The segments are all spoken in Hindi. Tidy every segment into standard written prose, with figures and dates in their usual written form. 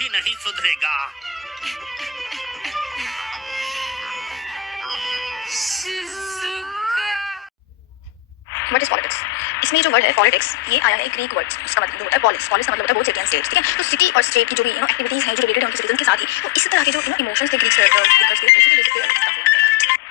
कभी नहीं सुधरेगा। What is politics? इसमें जो वर्ड है पॉलिटिक्स, ये आया है ग्रीक वर्ड, उसका मतलब होता है पॉलिस। पॉलिस का मतलब होता है बोथ सिटी एंड स्टेट्स, ठीक है। तो सिटी और स्टेट की जो भी एक्टिविटीज हैं जो रिलेटेड है उनके सिटीजन के साथ ही, तो इस तरह के जो इमोशंस थे ग्रीक थिंकर्स के, उसी के बेसिस पे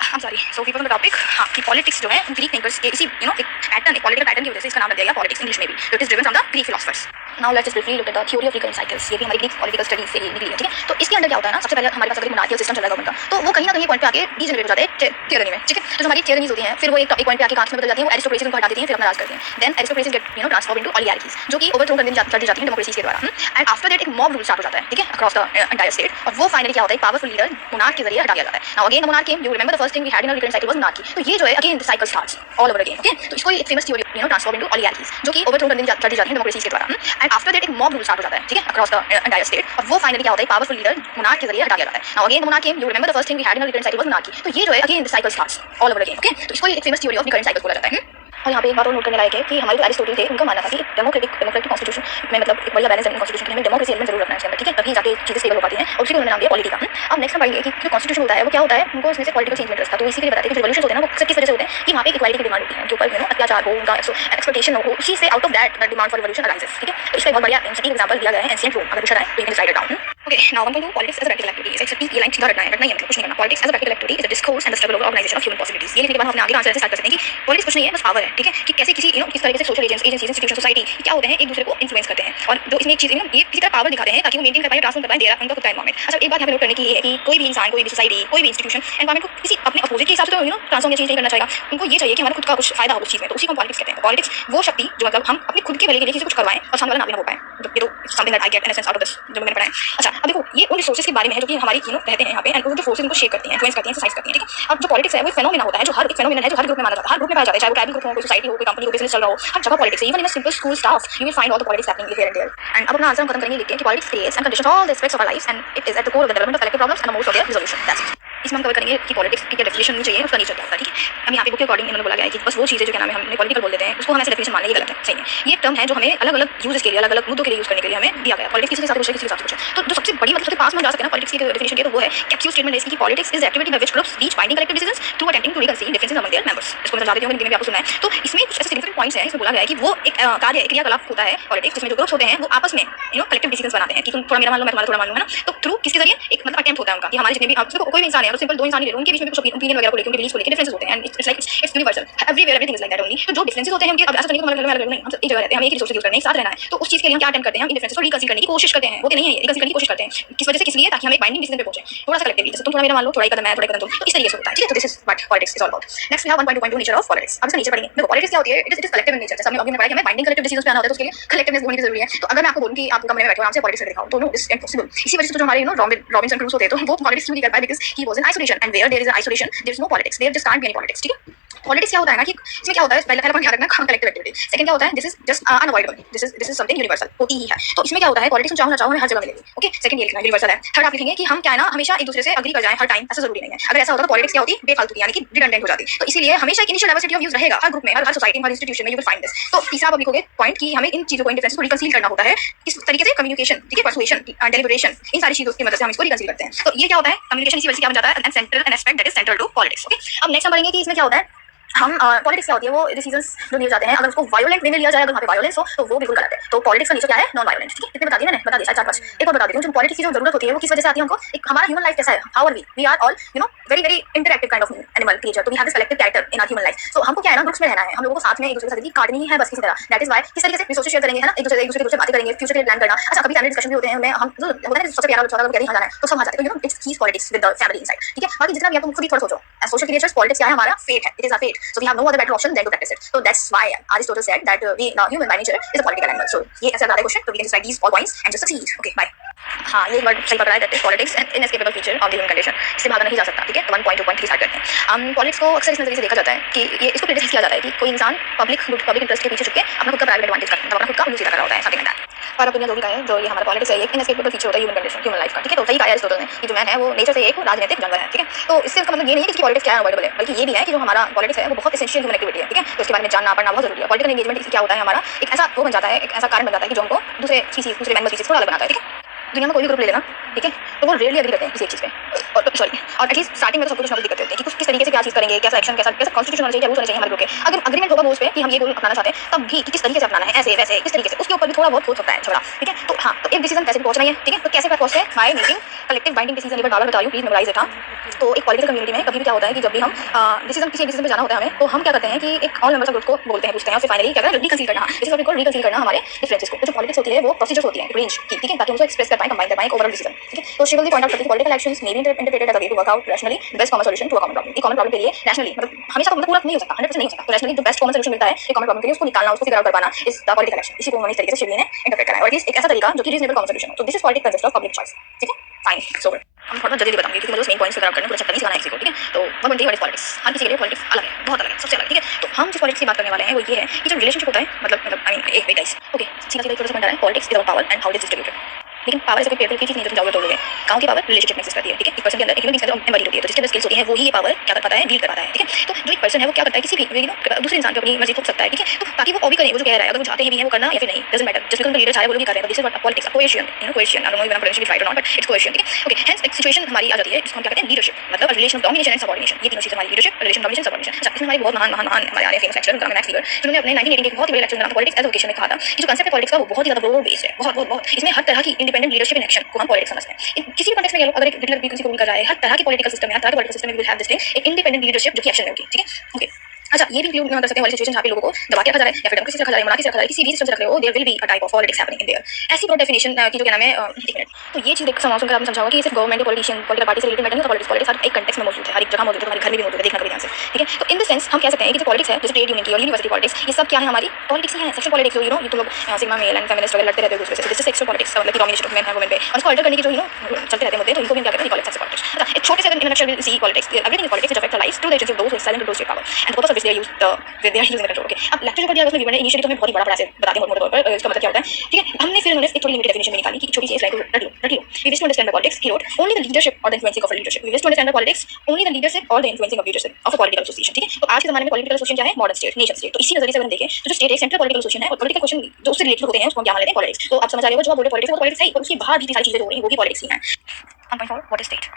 I am sorry, so we were on the topic. हाँ, कि पॉलिटिक्स जो है ग्रीक थिंकर्स के इसी एक पैटर्न, एक पॉलिटिकल पैटर्न की वजह से इसका नाम दिया गया पॉलिटिक्स इंग्लिश में भी। It is driven from the Greek philosophers. Now let's just briefly look at the theory of recurrent cycles. ये भी हमारी ग्रीक पॉलिटिकल स्टडीज से ही निकली है, ठीक है। तो इसके अंदर क्या होता है ना, सबसे पहले हमारे पास अगर मोनार्कियल सिस्टम चल रहा है गवर्नमेंट का, तो वो कहीं ना कहीं पॉइंट पे आके डीजेनरेट हो जाते हैं थियरनी में, ठीक है। तो जो हमारी थियरनीज होती हैं फिर वो एक पॉइंट पे आके कांच में बदल जाती हैं, वो एरिस्टोक्रेसी को हटा देती हैं, फिर अपना राज करते हैं। Then aristocracy get transform into oligarchies, जो कि ओवरथ्रो कर दी जाती हैं डेमोक्रेसी के द्वारा। एंड आफ्टर दैट एक मॉब रूल स्टार्ट हो जाता है, ठीक है, अक्रॉस द एंटायर स्टेट। और वो फाइनली क्या होता है, पावरफुल लीडर मोनार्क के जरिए हटा दिया जाता है। Now again the monarch came, you remember the first thing we had in our recurrent cycle was monarchy. तो ये जो है again the cycle starts all over again, okay. तो इसको एक famous theory transform into oligarchies, जो कि ओवरथ्रो कर दी जाती हैं डेमोक्रेसी के द्वारा। एंड आफ्टर दैट एक मॉब रूल स्टार्ट हो जाता है, ठीक है, अक्रॉस द एंटायर स्टेट। और वो फाइनली क्या होता है, पावरफुल लीडर मोनार्क के जरिए हटा दिया जाता है। Now again the monarch came, you remember the first thing we had in our recurrent cycle was monarchy. तो ये जो है again the cycle starts all over again, okay. तो इसको एक famous theory of recurrent cycle बोला जाता है। और यहाँ पे एक बात और नोट करने लायक है कि हमारे जो एरिस्टोटल थे उनका मानना था कि डेमोक्रेटिक कॉन्स्टिट्यूशन में, मतलब एक बढ़िया बैलेंस कॉन्स्टिट्यूशन की हमें डेमोक्रेसी एलिमेंट जरूर रखना है इसके अंदर, ठीक है, तभी जाके चीजें स्टेबल हो पाती हैं। और उसी को उन्होंने नाम दिया पॉलिटी का। अब नेक्स्ट हम पढ़ेंगे कि जो कॉन्स्टिट्यूशन होता है वो क्या होता है, उनको इसमें से पॉलिटिकल चेंज में इंटरेस्ट था। तो इसी के लिए बताते हैं कि जो रिवॉल्यूशन होते हैं ना, वो सिर्फ किस वजह से होते हैं कि वहाँ पे इक्वालिटी की डिमांड होती है, उनके ऊपर अत्याचार हो, उनका एक्सप्लॉइटेशन हो, उसी से out of that demand for revolution arises, ठीक है। तो इसका एक बहुत बढ़िया एग्जांपल दिया गया है एंशिएंट रोम। अगर पूछा जाए तो you can write it down. Okay, now 1.2 politics as a practical activity. It's ये लाइन सीधा रटना है मतलब कुछ नहीं करना। Politics as a practical activity is a discourse and the struggle over organisation of human possibilities. ये लिखने के बाद हम अपने आगे का आंसर ऐसे स्टार्ट कर सकते हैं कि पॉलिटिक्स कुछ नहीं है, बस पावर है, ठीक है, कि कैसे किसी किस तरीके से सोशल एजेंसीज, इंस्टीट्यूशन, सोसाइटी क्या होते हैं, एक दूसरे को इन्फ्लुएंस करते हैं। और जो इसमें एक चीज ये किसी तरह पावर दिखाते हैं ताकि वो मेंटेन कर पाए, ट्रांसफॉर्म कर पाए देयर उनका खुद का एनवायरमेंट। अच्छा, एक बात यहाँ पे नोट करने की ये है कि कोई भी इंसान, कोई भी सोसाइटी, कोई भी इंस्टीट्यूशन एनवायरमेंट को किसी अपने अपोजिट के हिसाब से तो ट्रांसफॉर्म या चेंज नहीं करना चाहेगा। उनको ये चाहिए कि हमारा खुद का कुछ फायदा हो उस चीज में, तो उसी को पॉलिटिक्स कहते हैं। पॉलिटिक्स वो शक्ति जो मतलब हम अपने खुद के भले के लिए किसी कुछ करवाएं और सामने वाला ना भी ना हो पाए। ये तो something that I get in sense out of this जो मैंने पढ़ा है। अच्छा, अब देखो ये उन रिसोर्सेज के बारे में है जो कि हमारी रहते हैं यहाँ पे, एंड वो जो फोर्सेस उनको शेप करती हैं, इन्फ्लुएंस करती हैं, एक्सरसाइज करती हैं, ठीक है। अब जो पॉलिटिक्स है वो एक फेनोमेना होता है, जो हर एक फेनोमेना है जो हर ग्रुप में माना जाता है, हर ग्रुप में पाया जाता है, चाहे वो ट्राइबल ग्रुप हो, कोई सोसाइटी हो, कोई कंपनी हो, बिजनेस चल रहा हो, हर जगह पॉलिटिक्स है। Even in a simple school staff you will find all the politics happening here and there. And अब अपना आंसर हम खत्म करेंगे, लिखते हैं कि politics creates and conditions all the aspects of our lives and it is at the core of the development of collective problems and most of their resolution. That's it. इसमें हम कवर करेंगे कि पॉलिटिक्स की क्या डेफिनेशन होनी चाहिए, उसका नेचर क्या होता है, ठीक है। हम यहाँ पे बुक के अकॉर्डिंग इन्होंने बोला गया है कि बस वो चीज़ें जो क्या नाम है हमने पॉलिटिकल बोल देते हैं, उसको हम ऐसे डेफिनेशन मान लेंगे, गलत है, सही है। ये टर्म है जो हमें अलग अलग यूजेस के लिए, अलग अलग मुद्दों के लिए यूज करने के लिए हमें दिया गया है। पॉलिटिक्स किसी के साथ कुछ, किसी के साथ कुछ। तो जो सबसे बड़ी मतलब सबसे पास में जा सके ना पॉलिटिक्स की डेफिनेशन के, तो वो है कैप्सूल स्टेटमेंट है इसकी कि politics is activity by which groups reach binding collective decisions through attempting to reconcile differences among their members. इसको मैं समझा देती हूँ, हिंदी में भी आपको सुना है। तो इसमें कुछ ऐसे सिग्निफिकेंट पॉइंट्स हैं, इसमें बोला गया है कि वो एक कार्य, क्रियाकलाप होता है पॉलिटिक्स, जिसमें जो ग्रुप्स होते हैं वो आपस में कलेक्टिव डिसीजंस बनाते हैं कि तुम थोड़ा मेरा मान लो, मैं तुम्हारा थोड़ा मान लूं, है ना। तो थ्रू किसके जरिए एक मतलब अटेम्प्ट होता है उनका कि हमारे जितने भी कोई भी इंसान है, सिंपल दो इंसान ही ले लो, उनके बीच में कुछ ओपिनियन वगैरह को लेकर, उनके बिलीफ को लेकर डिफरेंसेस होते हैं, and it's like it's universal everywhere, everything is like that only. तो जो डिफरेंसेस होते हैं उनके, अब ऐसा नहीं कि हम अलग नहीं, हम एक जगह रहते हैं, हम एक ही रिसोर्स यूज करते हैं, एक साथ रहना है। तो उस चीज के लिए हम क्या अटेम्प्ट करते हैं, हम इन डिफरेंसेस को रिकंसील करने की कोशिश करते हैं, वो नहीं है, रिकंसील करने की कोशिश करते हैं किस वजह से, किस लिए, ताकि हम एक बाइंडिंग डिसीजन पे पहुंचे, थोड़ा सा कलेक्टिवली, जैसे तुम थोड़ा मेरा मान लो, थोड़ा ही कदम मैं, थोड़ा कदम तुम, तो इस तरीके से होता है, ठीक है। तो this is what politics is all about. Next we have 1.2 nature of politics. अब इसका नेचर पढ़ेंगे। देखो पॉलिटिक्स क्या होती है, it is collective in nature. जैसे हमने अभी पढ़ा कि हमें बाइंडिंग कलेक्टिव डिसीजंस पे आना होता है, तो उसके लिए कलेक्टिवनेस होनी जरूरी है। तो अगर मैं आपको बोलूं कि आप कमरे में बैठे हो, आराम से पॉलिटिक्स दिखाओ, तो नो, दिस इज इम्पॉसिबल। इसी वजह से तो जो हमारे रॉबिन्सन क्रूसो थे, तो वो पॉलिटिक्स क्यों नहीं कर पाए, because he was in isolation, and where there is isolation there is no politics, there just can't be any politics, ठीक है। पॉलिटिक्स क्या होता है ना कि इसमें क्या होता है, पहले पॉइंट ध्यान रखना, कलेक्टिव एक्टिविटी। सेकंड क्या होता है, this is just unavoidable, this is something universal, होती ही है। तो इसमें क्या होता है, पॉलिटिक्स चाहो ना चाहो हमें हर जगह मिलेगी, ओके। सेकंड ये लिखना यूनिवर्सल है। थर्ड आप लिखेंगे कि हम क्या है ना, हमेशा एक दूसरे से एग्री कर जाएं हर टाइम, ऐसा जरूरी नहीं है। अगर ऐसा होता तो पॉलिटिक्स क्या होती, बेफालतू की, यानी कि रिडंडेंट हो जाती। तो इसीलिए हमेशा एक इनिशियल डाइवर्सिटी ऑफ व्यूज रहेगा हर ग्रुप में, हर सोसाइटी, हर इंस्टीट्यूशन में, यू विल फाइंड दिस। तो तीसरा आप लिखोगे पॉइंट कि हमें इन चीजों को, इन डिफरेंसेस को रिकंसील करना होता है किस तरीके से, कम्युनिकेशन, ठीक है, परसुएशन, डेलिब्रेशन, इन सारी चीजों की मदद से हम इसको रिकंसील करते हैं। तो ये क्या होता है, कम्युनिकेशन इसी वजह से क्या बन जाता है, and central an aspect that is central to politics, okay. अब नेक्स्ट हम पढ़ेंगे कि इसमें क्या होता है, हम पॉलिटिक्स क्या होती है, वो डिसीजंस जो लिए जाते हैं, अगर उसको वायलेंट वे में लिया जाए, अगर वहाँ पे वायलेंस हो तो वो बिल्कुल गलत है। तो पॉलिटिक्स का नेचर क्या है, नॉन वायलेंट, ठीक है। कितने बता दिए मैंने, बता दिया, 4-5 एक और बता देती हूँ। जो पॉलिटिक्स की जो जरूरत होती है वो किस वजह से आती है हमको, एक हमारा ह्यूमन लाइफ कैसा है, how are we are all very very interactive kind of animal creature, तो we have this collective character in our human life. So हमको क्या है ना, ग्रुप्स में रहना है, हम लोगों को साथ में एक दूसरे के साथ जिंदगी काटनी है, बस किसी तरह। दैट इज व्हाई किस तरीके से रिसोर्सेज शेयर करेंगे, है ना, एक दूसरे से बातें करेंगे, फ्यूचर के लिए प्लान करना। अच्छा, कभी फैमिली डिस्कशन भी होते हैं, मैं हम होता है ना, सबसे प्यारा छोटा कहते हैं जाना है, तो सब वहाँ जाते हैं, तो it's keys politics with the family inside, ठीक है। बाकी जितना भी आप खुद ही थोड़ा सोचो, सोशल क्रिएचर्स, पॉलिटिक्स क्या है, हमारा फेट है, it is our fate, so we have no other better option than to practise it. So that's why Aristotle said that we human by nature is a political animal. So ये ऐसा आता है क्वेश्चन, तो we can just write these all points and just succeed. Okay, bye. हाँ, ये वर्ड सही पकड़ा है, that is politics and inescapable feature of the human condition. इससे भागा नहीं जा सकता, ठीक है। तो 1.2.3 स्टार्ट करते हैं। पॉलिटिक्स को अक्सर इस नजरिए से देखा जाता है कि ये इसको क्रिटिसाइज किया जाता है कि कोई इंसान पब्लिक इंटरेस्ट के पीछे छुप के अपना खुद का प्राइवेट एडवांटेज करता है, अपना खुद का उल्लू सीधा कर रहा होता है, समथिंग लाइक दैट। और अपनी जो भी कहें, जो ये हमारा पॉलिटिक्स है, एक इनएस्केपेबल फीचर होता है ह्यूमन कंडीशन, ह्यूमन लाइफ का, ठीक है। तो सही कहा एरिस्टोटल ने कि जो मैन है वो नेचर से एक राजनीतिक जानवर है, ठीक है। तो इससे इसका मतलब ये नहीं है कि पॉलिटिक्स क्या है अवॉइडेबल है, बल्कि ये भी है कि जो हमारा पॉलिटिक्स है वो बहुत एसेंशियल ह्यूमन एक्टिविटी है, ठीक है। तो उसके बारे में जानना पढ़ना बहुत जरूरी है। पॉलिटिकल एंगेजमेंट क्या होता है, हमारा एक ऐसा वो बन जाता है, एक ऐसा कारण बन जाता है कि जो हमको दूसरे स्पीसीज, दूसरे एनिमल स्पीसीज को अलग बनाता है, ठीक है। दुनिया में कोई भी ग्रुप ले लेना, ठीक है, तो वो रेयरली एग्री करते हैं किसी एक चीज़ पे, और सॉरी, और एटलीस्ट स्टार्टिंग में तो सब कुछ दिक्कत होती है कि किस तरीके से क्या चीज़ करेंगे, कैसा एक्शन, कैसा कॉन्स्टिट्यूशन होना चाहिए, रूल्स होने चाहिए हमारे ग्रुप के। अगर अग्रीमेंट होगा वो उस पे कि हम ये गोल अपनाना चाहते हैं, तब भी कि किस तरीके से अपनाना है, ऐसे वैसे किस तरीके से, उसके ऊपर भी थोड़ा बहुत हो सकता है झगड़ा, ठीक है। तो हाँ, तो एक डिसीजन कैसे पहुंचना है, ठीक है, तो कैसे पहुंचते हैं, by making collective binding decision. एक बार बता रही हूँ, प्लीज मेमोराइज इट। हाँ, तो एक पॉलिटिकल कम्युनिटी में कभी भी क्या होता है कि जब भी हम डिसीजन किसी डिसीजन पे जाना होता है हमें, तो हम क्या करते हैं कि एक ऑल मेंबर्स ऑफ ग्रुप को बोलते हैं, पूछते हैं, और फिर फाइनली क्या करते हैं, रिकंसील करना। This is what we call reconcile करना हमारे डिफरेंसेस को। तो जो पॉलिटिक्स होती है वो प्रोसीजर्स होती है रेंज की, ठीक है, ताकि उनको एक्सप्रेस कर पाएं, कंबाइन कर पाएं ओवरऑल डिसीजन, ठीक है। तो शिवली पॉइंट आउट करती है political actions may be interpreted as a way to work out rationally the best common solution to a common problem. एक कॉमन प्रॉब्लम के लिए रैशनली, मतलब हमेशा मतलब पूरा नहीं हो सकता, 100% नहीं हो सकता, तो rationally the best common solution मिलता है एक कॉमन प्रॉब्लम के लिए, उसको निकालना, उसको फिगर आउट कर पाना इज द पॉलिटिकल एक्शन। इसी को उन्होंने इस तरीके से शिवली ने इंटरप्रेट करा है, और एक ऐसा तरीका जो कि रीजनेबल कॉमन सॉल्यूशन हो। तो this is political concept of public choice, ठीक है, फाइन, सो हम थोड़ा जल्दी बताऊंगी क्योंकि मुझे मेन पॉइंट्स फिगर आउट करने पूरा चक्कर नहीं सिखाना है किसी को, ठीक है। तो वन बनती है पॉलिटिक्स, हर किसी के लिए पॉलिटिक्स अलग है, बहुत अलग है, सबसे अलग, ठीक है। तो हम जिस पॉलिटिक्स की बात करने वाले हैं वो ये है कि जो रिलेशनशिप होता है, मतलब आई मीन एक गाइस, ओके, सीधा सीधा छोटा सा है, politics is about power and how it is distributed. लेकिन पावर ऐसे कोई पेपर की चीज नहीं जो तुम जाओगे बोलोगे। गांव की पावर रिलेशनशिप में एक्सिस्ट करती है, ठीक है। एक पर्सन के अंदर, एक ह्यूमन बीइंग के अंदर एम्बॉडी होती है, तो जिसके अंदर स्किल्स होती है वो ही ये पावर क्या कर पाता है, डील कर पाता है, ठीक है। तो जो एक पर्सन है वो क्या करता है, किसी भी दूसरे इंसान पे अपनी मर्जी थोप सकता है, ठीक है। तो ताकि वो भी करे वो जो कह रहा है, अगर वो चाहते हैं भी है वो करना या फिर नहीं, doesn't matter, just because the leader चाहे वो लोग ही कर रहे हैं। तो this is what politics, कोएशन, कोएशन, I don't know even pronunciation it right और नॉट, बट इट्स कोएशन, ठीक है। ओके, हेंस एक सिचुएशन हमारी आ जाती है जिसको हम क्या कहते हैं, लीडरशिप, मतलब relation of domination and subordination. ये तीनों चीजें हमारी, लीडरशिप, रिलेशन, डोमिनेशन, सबऑर्डिनेशन। अच्छा, इसमें हमारे बहुत महान हमारे आ रहे हैं फेमस लेक्चरर, उनका नाम है मैक्स वीबर, जिन्होंने अपने 1918 के बहुत ही बड़े लेक्चर में पॉलिटिक्स एज एजुकेशन में कहा था कि जो कांसेप्ट है पॉलिटिक्स का वो बहुत ही ज्यादा ब्रॉड बेस्ड है, बहुत इसमें हर तरह की इंडिपेंडेंट लीडरशिप इन एक्शन को हम पॉलिटिक्स समझते हैं। किसी भी कॉन्टेक्स्ट में अगर एक हिटलर भी किसी को रूल कर रहा है, हर तरह की पॉलिटिकल सिस्टम में, हर तरह के पॉलिटिकल सिस्टम में विल हैव दिस थिंग, एक इंडिपेंडेंट लीडरशिप जो कि एक्शन में होगी, ठीक है। ओके, अच्छा, ये भी इंक्लूड कर सकते हैं वाली सिचुएशन जहाँ पे लोगों को दबा के रखा जा रहा है या फिर डेमोक्रेसी से रखा जा रहा है, मोनार्की से रखा जा रहा है, किसी भी सिस्टम से रख रहे हो, there will be a type of politics happening in there. ऐसी ब्रॉड डेफिनेशन की जो क्या नाम है, एक मिनट, तो ये चीज एक समाज सुनकर आपने समझा होगा कि सिर्फ गवर्नमेंट पॉलिटिशियन पॉलिटिकल पार्टी से रिलेटेड मैटर नहीं होता, पॉलिटिक्स हर एक कंटेक्स्ट में मौजूद है, हर एक जगह मौजूद है, हमारे घर में भी मौजूद है, देखना कभी ध्यान से, ठीक है। तो इन द सेंस हम कह सकते हैं कि जो पॉलिटिक्स है, जैसे ट्रेड यूनियन की और यूनिवर्सिटी पॉलिटिक्स, ये सब क्या है, हमारी पॉलिटिक्स ही है, सेक्सुअल पॉलिटिक्स, यू नो, ये तुम लोग सिग्मा मेल एंड फेमिनिस्ट वगैरह लड़ते रहते हो दूसरे से, दिस इज सेक्सुअल पॉलिटिक्स, मतलब कि डोमिनेशन ऑफ मेन है वुमेन पे, और इसको अल्टर करने की जो चलते रहते मुद्दे, तो इनको भी क्या कहते हैं, पॉलिटिक्स पॉलिटिक्स। अच्छा, एक छोटे से इन नटशेल सी politics, everything is politics, it affects lives through the agency of those who silent to state power and the purpose of which they are used the they are using the control. Okay, अब लेक्चर जो दिया उसमें वीवर ने इनिशियली तो हमें बहुत ही बड़ा बड़ा से बता दिया मोटे तौर पर, इसका मतलब क्या होता है, ठीक है। हमने फिर उन्होंने एक थोड़ी लिमिटेड डेफिनेशन में निकाली कि छोटी सी स्लाइड को रट लो। We wish to understand the politics, he wrote, only the leadership और the influencing of leadership. We wish to understand the politics, only the leadership और the influencing of leadership of a political association, ठीक है। तो आज के जमाने में पॉलिटिकल एसोसिएशन क्या है, मॉडर्न स्टेट, नेशन स्टेट। तो इसी नजरिए से अगर हम देखें तो जो स्टेट एक सेंट्रल पॉलिटिकल एसोसिएशन है और पॉलिटिकल क्वेश्चन जो उससे रिलेटेड होते हैं उसको हम क्या मान लेते हैं, पॉलिटिक्स। तो आप समझ आ रहे हो, जो आप बोले पॉलिटिक्स, वो पॉलिटिक्स है, और उसके बाहर भी सारी चीजें जो हो रही हैं वो भी पॉलिटिक्स ही हैं। 1.4 व्हाट इज स्टेट।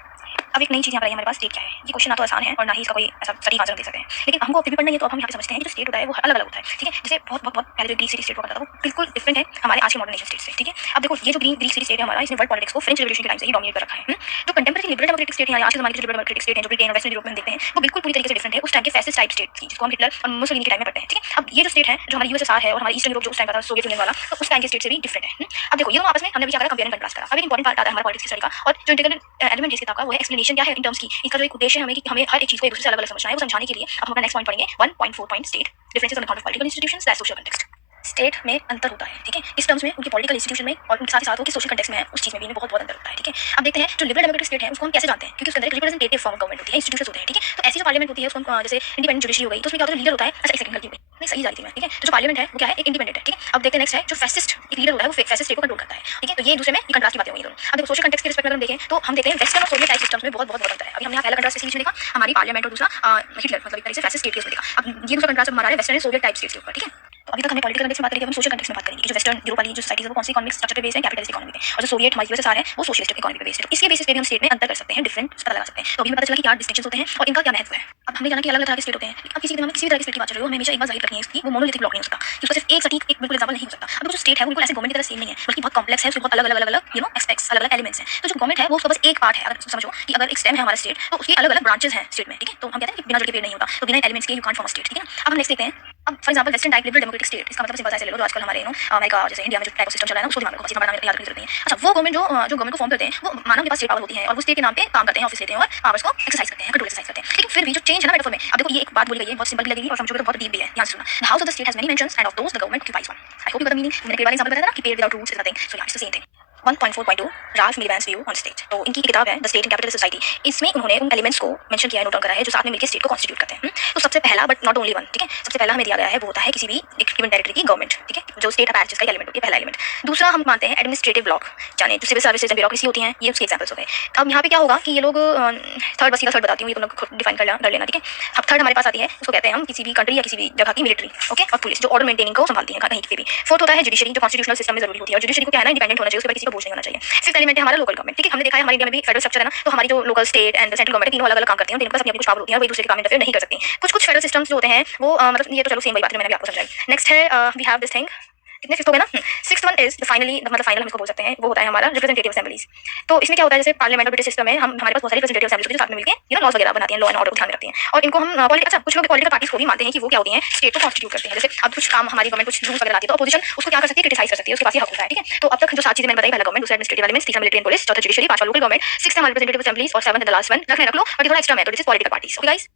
अब एक नई चीज यहाँ पर आई हमारे पास, स्टेट क्या है। ये क्वेश्चन ना तो आसान है और ना ही इसका कोई ऐसा सटीक आंसर दे सकते हैं, लेकिन हमको फिर भी पढ़ना है, तो अब हम यहाँ पे समझते हैं कि जो स्टेट होता है वो अलग अलग होता है, ठीक है। जैसे बहुत पहले जो ग्रीक सिटी स्टेट हुआ करता था वो बिल्कुल डिफरेंट है हमारे आज के मॉडर्न नेशन स्टेट से, ठीक है। अब देखो ये जो ग्रीक सिटी स्टेट है हमारा, इसने वर्ल्ड पॉलिटिक्स को फ्रेंच रेवोल्यूशन के टाइम से ही डोमिनेट कर रखा है। जो कंटेम्परेरी लिबरल डेमोक्रेटिक स्टेट है, आज के जमाने के जो लिबरल डेमोक्रेटिक स्टेट है जो ब्रिटेन और वेस्टर्न यूरोप में देखते हैं, वो बिल्कुल पूरी तरीके से डिफरेंट है उस टाइम के फैसिस्ट टाइप स्टेट की, जिसको हम हिटलर और मुसोलिनी के टाइम में पढ़ते हैं, ठीक है। अब ये जो स्टेट है जो हमारी यूएसएसआर है और हमारी ईस्टर्न यूरोप जो उस टाइम का था सोवियत यूनियन वाला, तो उस टाइम के स्टेट से भी डिफरेंट है। अब देखो ये दोनों आपस में हमने भी क्या करा, कंपेयर एंड कंट्रास्ट करा। अब एक इंपॉर्टेंट पार्ट आता है हमारा पॉलिटिक्स की स्टडी का, और जो इंटीग्रल एलिमेंट जिस किताब का वो है एक्सप्लेनेशन क्या है इन टर्म्स की। इसका जो एक उद्देश्य है हमें कि हमें हर एक चीज को एक दूसरे से अलग-अलग समझना है, वो समझाने के लिए अब हम अपना नेक्स्ट पॉइंट पढ़ेंगे 1.4 point state differences on account of political institutions that social context. State में अंतर होता है, ठीक है, इस टर्म्स में उनके पॉलिटिकल इंस्टीट्यूशन में और उनके साथ ही साथ वो कि सोशल कॉन्टेक्स्ट में है उस चीज में भी इनमें बहुत अंतर होता है, ठीक है। अब देखते हैं जो लिबरल डेमोक्रेटिक स्टेट है उसको हम कैसे जानते हैं, क्योंकि उसके अंदर एक रिप्रेजेंटेटिव फॉर्म ऑफ गवर्नमेंट होती है, इंस्टीट्यूशंस होते हैं, ठीक है। तो ऐसी जो पार्लियामेंट होती है उसको हम जैसे इंडिपेंडेंट जुडिशरी हो गई, तो उसमें क्या होता है, लीडर होता है, अच्छा एक सेकंड गलती हो गई, नहीं सही जा रही थी मैं, ठीक है। तो जो पार्लियामेंट है वो क्या है, एक इंडिपेंडेंट है, ठीक है। अब देखते हैं नेक्स्ट है जो फैसिस्ट एक लीडर होता है, वो फैसिस्ट स्टेट को कंट्रोल करता है, ठीक है। तो ये दूसरे में ये कंट्रास्ट की बातें होंगी दोनों। अब देखो सोशल कॉन्टेक्स्ट के रिस्पेक्ट में हम देखें तो हम देखते हैं वेस्टर्न और सोवियत टाइप सिस्टम्स में बहुत अंतर है। अभी हमने यहाँ पहला कंट्रास्ट किसी में देखा हमारी पार्लियामेंट और दूसरा हिटलर, मतलब एक तरह से फैसिस्ट स्टेट केस में देखा। अब ये दूसरा कंट्रास्ट हमारा है वेस्टर्न और सोवियत टाइप स्टेट्स के ऊपर, ठीक है। तो अभी तक हमने पॉलिटिकल कंटेक्स्ट में बात करी, हम सोशल कंटेक्स्ट में बात करेंगे कि जो वेस्टर्न यूरोप वाली जो सोसाइटीज है वो कौन सी इकोनॉमिक स्ट्रक्चर पे बेस्ड है, कैपिटलिस्ट इकोनॉमी पे, और जो सोवियत हमारी यूएसएसआर है वो सोशलिस्ट इकोनॉमी पे बेस्ड है। तो इसके बेसिस पे भी हम स्टेट में अंतर कर सकते हैं, डिफरेंट पता लगा सकते हैं। तो अभी पता चला कि क्या डिस्टिंक्शंस होते हैं और इनका क्या महत्व है। अब हमने जाना कि अलग-अलग तरह के स्टेट होते हैं। अब किसी भी तरह की स्टेट की बात कर रहे हो, हमें हमेशा एक बात जाहिर रखनी है इसकी, वो मोनोलिथिक ब्लॉक नहीं हो सकता, कि उसका सिर्फ एक सटीक एक बिल्कुल एग्जांपल नहीं हो सकता। अब जो स्टेट है वो बिल्कुल ऐसे गवर्नमेंट की तरह सेम नहीं है, बल्कि बहुत कॉम्प्लेक्स है, उसमें बहुत अलग-अलग एस्पेक्ट्स, अलग-अलग एलिमेंट्स हैं। तो जो गवर्नमेंट है वो उसका बस एक पार्ट है। अगर समझो कि अगर एक स्टेम है हमारा स्टेट, तो उसकी अलग-अलग ब्रांचेस हैं स्टेट में, ठीक है। तो हम कहते हैं कि बिना जड़ के पेड़ नहीं होता, तो बिना एलिमेंट्स के you can't form a state, ठीक है। अब हम नेक्स्ट देखते हैं, अब for example western type liberal democratic state, इसका मतलब सिंपल सा ऐसे ले लो जो आजकल हमारे अमेरिका जैसे इंडिया में जो टाइप ऑफ सिस्टम चल रहा है ना, उसको दिमाग में रखो, बस इतना बड़ा याद रखने की जरूरत नहीं है। अच्छा, वो गवर्नमेंट जो गवर्नमेंट को फॉर्म करते हैं वो मानव के पास स्टेट पावर होती है और वो स्टेट के नाम पे काम करते हैं, ऑफिस लेते हैं और पावर्स को एक्सरसाइज करते हैं, कंट्रोल एक्सरसाइज करते हैं। लेकिन फिर भी जो चेंज है ना मेटाफर में, अब देखो ये एक बात बोली गई है, बहुत सिंपल भी लगेगी और समझोगे तो बहुत डीप भी है, ध्यान से सुनना। The house of the state has many mansions and of those the government occupies one. I hope you got the meaning. मैंने कई बार एग्जांपल बताया था ना कि पेड़ without roots is nothing, so या it's the same thing. 1.4.2 Ralph Miliband's view on state. तो इनकी किताब है the state and capitalist society. इसमें उन्होंने उन एलिमेंट्स को मेंशन किया है, नोट डाउन करा है, जो साथ में मिलकर स्टेट को कॉन्स्टिट्यूट करते हैं। तो सबसे पहला बट नॉट ओनली वन, ठीक है, सबसे पहला हमें दिया गया है वो होता है किसी भी एक गिवन टेरिटरी की गवर्नमेंट, ठीक है, जो स्टेट अटैच का एलिमेंट होती है, पहला एलिमेंट। दूसरा हम मानते हैं एडमिनिस्ट्रेटिव ब्लॉक, जाने जो सिविल सर्विसेज एंड ब्यूरोक्रेसी होती हैं, ये उसके एग्जांपल्स हो गए। अब यहाँ पे क्या होगा कि ये लोग थर्ड, बस सीधा थर्ड बताती हूँ, ये तुम लोग डिफाइन कर लेना, ठीक है। अब थर्ड हमारे पास आती है, उसको कहते हैं हम किसी भी कंट्री या किसी भी जगह की मिलिट्री, ओके, और पुलिस जो ऑर्डर मेंटेनिंग को संभालती है कहीं पे भी। फोर्थ होता है जुडिशरी, जो कॉन्स्टिट्यूशनल सिस्टम में जरूरी होती है, और जुडिशरी को क्या है ना, इंडिपेंडेंट होना चाहिए, उसके ऊपर किसी को का बोझ नहीं होना चाहिए। फिफ्थ एलिमेंट है हमारा लोकल गवर्नमेंट, ठीक है। हमने देखा है हमारे इंडिया में भी फेडरल स्ट्रक्चर है ना, तो हमारी जो local state and central government तीनों अलग अलग काम करती हैं, तीनों के पास अपनी कुछ पावर होती है और वही दूसरे के काम में इंटरफेयर नहीं कर सकती। कुछ कुछ फेडरल सिस्टम्स जो होते हैं वो मतलब ये तो चलो सेम वही बात है, मैंने भी आपको समझाई। नेक्स्ट है वी हैव दिस थिंग, कितने फिफ्थ हो गए ना। सिक्स्थ वन इज फाइनली मतलब फाइनल हम इसको बोल सकते हैं, वो होता है हमारा रिप्रेजेंटेटिव असेंबलीज। तो इसमें क्या होता है, जैसे पार्लियामेंट और ब्रिटिश सिस्टम में हम हमारे पास बहुत सारी रिप्रेजेंटेटिव असेंबलीज साथ में मिलकर लॉज वगैरह बनाती हैं, लॉ एंड ऑर्डर को ध्यान में रखती हैं और इनको हम अच्छा कुछ लोग पॉलिटिकल पार्टीज को भी मानते हैं कि वो क्या होती हैं, स्टेट को कॉन्स्टिट्यूट करते हैं। जैसे अब कुछ काम हमारी गवर्नमेंट कुछ रूल्स वगैरह आती है तो अपोजिशन उसको क्या कर सकती है, क्रिटिसाइज कर सकती है, उसके पास ये हक होता है, ठीक है। तो अब तक जो 7 चीजें मैंने बताई, पहला गवर्नमेंट, दूसरा एडमिनिस्ट्रेटिव एलिमेंट्स, तीसरा मिलिट्री एंड पुलिस, चौथा जुडिशरी, पांचवा लोकल गवर्नमेंट, सिक्स्थ हमारी रिप्रेजेंटेटिव असेंबलीज और seventh and the last one रख लो, और थोड़ा एक्स्ट्रा है तो this is political parties. Okay guys,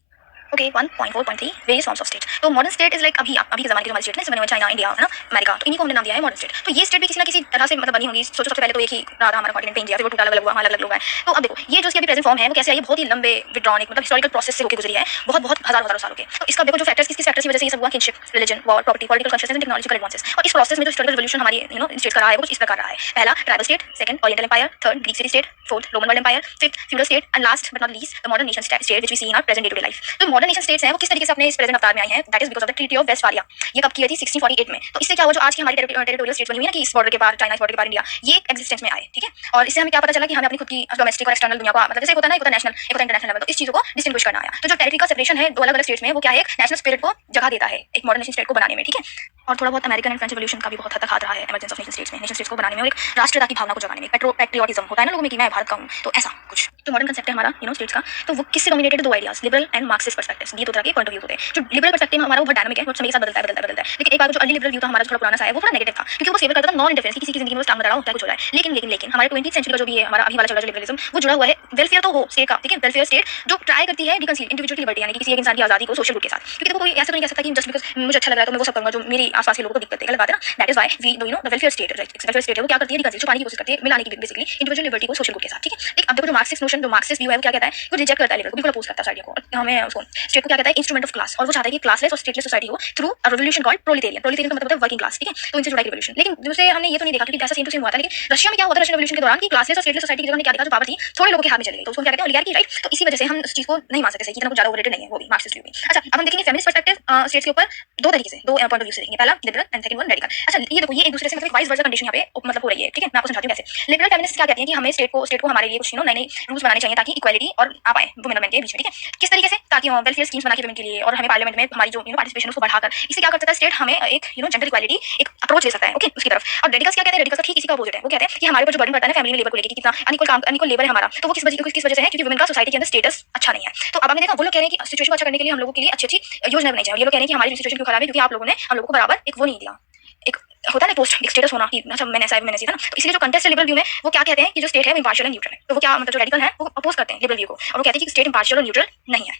okay 1.4.3 various forms of state. तो मॉडर्न स्टेट इज लाइक अभी के जमाने की जो हमारी स्टेट है, बने हुए चाइना, इंडिया है ना, अमेरिका, तो इन्हीं को हमने नाम दिया है मॉडर्न स्टेट। तो ये स्टेट भी किसी ना किसी तरह से मतलब बनी होगी। सोचो सबसे पहले तो एक ही रहा था हमारा कॉन्टिनेंट इंडिया, फिर वो टूटा अलग अलग हुआ, अलग अलग लोग हैं। तो अब देखो ये जो इसकी अभी प्रेजेंट फॉर्म है वो कैसे आई है, बहुत ही लंबे विड्रॉनिक मतलब हिस्टोरिकल प्रोसेस से होकर गुजरी है, बहुत हजारों सालों के। तो इसका देखो जो फैक्टर्स, किस फैक्टर्स की वजह से ये सब हुआ, kinship, religion, war, property, political consciousness and technological advances. और इस प्रोसेस में जो हिस्टोरिकल रिवॉल्यूशन हमारी स्टेट का रहा है वो कुछ इस प्रकार रहा है। पहला tribal state, second oriental empire, third Greek city state, fourth Roman world empire, fifth feudal state and last but not least the modern nation state which we see in our present day to day life. तो मॉडर्न नेशन स्टेट्स हैं वो किस तरीके से अपने इस प्रेजेंट अवतार में आई हैं, that is because of the treaty of Westphalia. ये कब की गई थी, 1648 में। तो इससे क्या हुआ, जो आज की हमारी टेरिटोरियल स्टेट्स बनी हुई है ना, कि इस बॉर्डर के पार चाइना, इस बॉर्डर के पार इंडिया, ये एग्जिस्टेंस में आए, ठीक है। और इससे हमें क्या पता चला कि हमें अपनी खुद की डोमेस्टिक और एक्सटर्नल दुनिया को मतलब जैसे होता है ना, एक होता है नेशनल, एक होता है इंटरनेशनल लेवल, तो इस चीजों को डिस्टिंग्विश करना आया। तो जो टेरिटरी का सेपरेशन है दो अलग अलग स्टेट्स में, वो क्या है, एक नेशनल स्पिरिट को जगह देता है एक मॉडर्न नेशन स्टेट को बनाने में, ठीक है। और थोड़ा बहुत अमेरिकन एंड फ्रेंच रिवॉल्यूशन का भी बहुत हद तक हाथ रहा है इमरजेंस ऑफ नेशन स्टेट्स में, नेशन स्टेट्स को बनाने में और एक राष्ट्रता की भावना को जगाने में। पैट्रियोटिज्म होता है ना लोगों में कि मैं भारत का हूं, तो ऐसा कुछ तो मॉडर्न कंसेप्ट है हमारा स्टेट्स का। तो वो किससे डोमिनेटेड, दो ideas, liberal and Marxist perspectives. ये दो तरह के पॉइंट ऑफ व्यू होते हैं। जो लिबरल पर्सपेक्टिव हमारा वो बहुत डायनामिक है, वो समय के साथ बदलता है। लेकिन एक बार जो अर्ली लिबरल व्यू था हमारा, थोड़ा पुराना सा है, वो थोड़ा नेगेटिव था क्योंकि वो फेवर करता था नॉन इंटरफेरेंस, किसी की जिंदगी में टांग लड़ा हो, क्या कुछ हो रहा है। लेकिन हमारे 20th सेंचुरी का जो भी है हमारा अभी वाला चल रहा है लिबरलिज्म, वो जुड़ा हुआ है वेलफेयर तो हो स्टेट का, ठीक है। वेलफेयर स्टेट जो ट्राई करती है रिकंसील इंडिविजुअल लिबर्टी, यानी कि किसी एक इंसान की आजादी को सोशल गुड के साथ। क्योंकि देखो कोई ऐसा तो नहीं कह सकता कि जस्ट बिकॉज मुझे अच्छा लग रहा है तो मैं वो सब करूंगा जो मेरी आसपास के लोगों को दिक्कत है, गलत बात है ना। That is why we do the welfare state, right. Welfare state है वो क्या करती है, रिकंसील छुपाने की कोशिश करती है, मिलाने की बेसिकली इंडिविजुअल लिबर्टी को सोशल गुड के साथ, ठीक है। लेकिन अब देखो जो मार्क्सिस्ट नोशन, जो मार्क्सिस्ट व्यू है वो क्या कहता है, वो रिजेक्ट करता है लिबरल को, बिल्कुल अपोज करता है आइडिया को। हमें उसको स्टेट को क्या कहता है, इंस्ट्रूमेंट ऑफ क्लास, और वो चाहता है कि क्लासलेस और स्टेटलेस सोसाइटी हो through a revolution called proletarian. Proletarian का मतलब है वर्किंग क्लास, ठीक है। तो इनसे जुड़ा रिवॉल्यूशन। लेकिन दूसरे हमने ये तो नहीं देखा क्योंकि ऐसा सेम टू सेम हुआ था, लेकिन रशिया में क्या हुआ था, रशियन रिवॉल्यूशन के दौरान कि क्लासलेस और स्टेटलेस सोसाइटी की जगह क्या देखा, जो पावर थी थोड़े लोगों के हाथ में चली गई, तो उसको क्या कहते हैं, ओलिगार्की, राइट। तो इसी वजह से हम इस चीज को नहीं मान सकते सही कि इतना कुछ ज्यादा ओवररेटेड नहीं है वो भी मार्क्सिस्ट व्यू में। अच्छा अब हम देखेंगे फेमिनिस्ट पर्सपेक्टिव स्टेट्स के ऊपर दो तरीके से, दो पॉइंट ऑफ व्यू से देखेंगे, पहला liberal and second one radical. अच्छा ये देखो ये एक दूसरे से मतलब वाइस वर्सा कंडीशन यहाँ पे मतलब हो रही है, ठीक है। मैं आपको समझाती हूँ कैसे। लिबरल फेमिनिस्ट क्या कहती हैं कि हमें स्टेट को हमारे लिए कुछ नए नए रूल्स बनाने चाहिए ताकि इक्वालिटी और आ पाए वुमेन और मेन के बीच में, ठीक है। किस तरीके से, ताकि हम वेलफेयर स्कीम्स बना के वुमेन के लिए, और हमें पार्लियामेंट में हमारी जो पार्टिसिपेशन उसको बढ़ाकर, इससे क्या कर सकता है स्टेट, हमें एक जेंडर इक्वालिटी एक अप्रोच ले सकता है, ओके, उसकी तरफ। और रेडिकल्स क्या कहते हैं, रेडिकल्स का ठीक इसी का अपोजिट है। वो कहते हैं कि हमारे ऊपर जो बर्डन पड़ता है ना फैमिली में लेबर को लेके, कितना अनइक्वल काम, अनइक्वल लेबर है हमारा, तो वो किस वजह से है, क्योंकि वुमेन का सोसाइटी के अंदर स्टेटस अच्छा नहीं है। तो अब हमने देखा वो लोग कह रहे हैं कि सिचुएशन को अच्छा करने के लिए हम लोगों के लिए अच्छी योजना बनाई चाहिए। ये लोग कह रहे हैं कि हमारी सिचुएशन क्यों खराब है, क्योंकि आप लोगों ने हम लोगों को बराबर एक वो नहीं दिया, एक होता है ना पोस्ट, एक स्टेटस होना कि अच्छा मैंने ऐसा मैंने सीखा ना। तो इसलिए जो कंटेस्ट है लिबरल व्यू में, वो क्या कहते हैं कि जो स्टेट है वो इम्पार्शियल एंड न्यूट्रल है। तो वो क्या मतलब जो रेडिकल है वो अपोज करते हैं लिबरल व्यू को, और वो कहते हैं कि स्टेट इम्पार्शियल और न्यूट्रल नहीं है।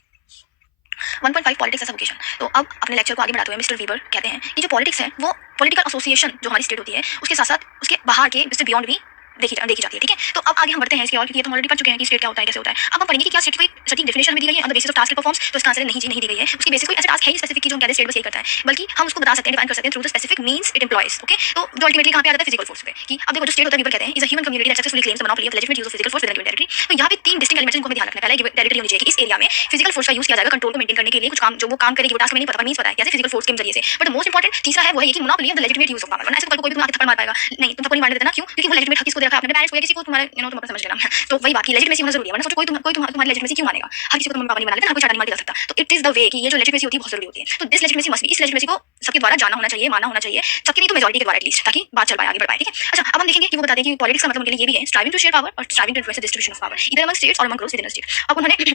1.5 पॉलिटिक्स एज एजुकेशन। तो अब अपने लेक्चर को आगे बढ़ाते हुए मिस्टर वीबर कहते हैं कि जो पॉलिटिक्स है वो पॉलिटिकल एसोसिएशन जो हमारी स्टेट होती है उसके साथ साथ उसके बाहर के, उससे बियॉन्ड भी देखी जाती है, ठीक है। तो अब आगे हम बढ़ते हैं इसकी और, क्योंकि ये तो ऑलरेडी पढ़ चुके हैं कि स्टेट क्या होता है, कैसे होता है। अब हम पढ़ेंगे कि क्या स्टेट की कोई सटीक डेफिनेशन हमें दी गई है on the basis of task performs, तो इसका आंसर नहीं जी नहीं दी गई है। उसकी बेसिस कोई ऐसा टास्क है ही स्पेसिफिक कि जो हम कहते हैं स्टेट बस यही करता है, बल्कि हम उसको बता सकते हैं, डिफाइन कर सकते हैं through the specific means it employees, okay. तो जो अल्टीमेटली कहां पे आ जाता है, फिजिकल फोर्स पे, कि अब देखो जो स्टेट होता है वीबर कहते हैं is a human community that successfully claims the monopoly of legitimate use of physical force with in territory. तो यहां पे तीन डिस्टिंक्ट एलिमेंट्स इनको हमें ध्यान रखना है। पहला टेरिटरी होनी चाहिए कि इस एरिया में फिजिकल फोर्स का यूज किया जाएगा कंट्रोल को मेंटेन करने के लिए, कुछ काम जो वो काम करेगी वो टास्क में नहीं पता, मींस पता है कैसे, फिजिकल फोर्स के जरिए से। बट मोस्ट इंपॉर्टेंट तीसरा है वो है कि monopoly of the legitimate use of power, वरना ऐसे तो कोई भी तुम्हें थप्पड़ मार पाएगा नहीं, तुम थप्पड़ नहीं मार देते ना, क्यों, क्योंकि वो लेजिटिमेट हक किसको दे रखा है, अपने पेरेंट्स को या किसी को, तुम्हारे तुम अपना समझ लेना। तो वही बात की लेजिटिमेसी होना जरूरी है, वरना सोचो कोई तुम्हारी लेजिटिमेसी क्यों मानेगा, हर किसी को मम्मी पापा नहीं बना लेते, हर कोई चाटा नहीं मार के जा सकता। तो इट इज द वे कि ये जो लेजिटिमेसी होती है बहुत जरूरी होती है। तो दिस लेजिटिमेसी मस्ट बी, इस लेजिटिमेसी को सबके द्वारा जाना होना चाहिए, मानना होना चाहिए, सबके नहीं तो मेजॉरिटी के द्वारा एटलीस्ट, ताकि बात चल पाए, आगे बढ़ पाए, ठीक है। अच्छा अब हम देखेंगे कि वो बताते हैं कि पॉलिटिक्स का मतलब उनके लिए ये भी है स्ट्राइविंग टू शेयर पावर और striving to influence the distribution of power either among states और among groups within a state. अब उन्होंने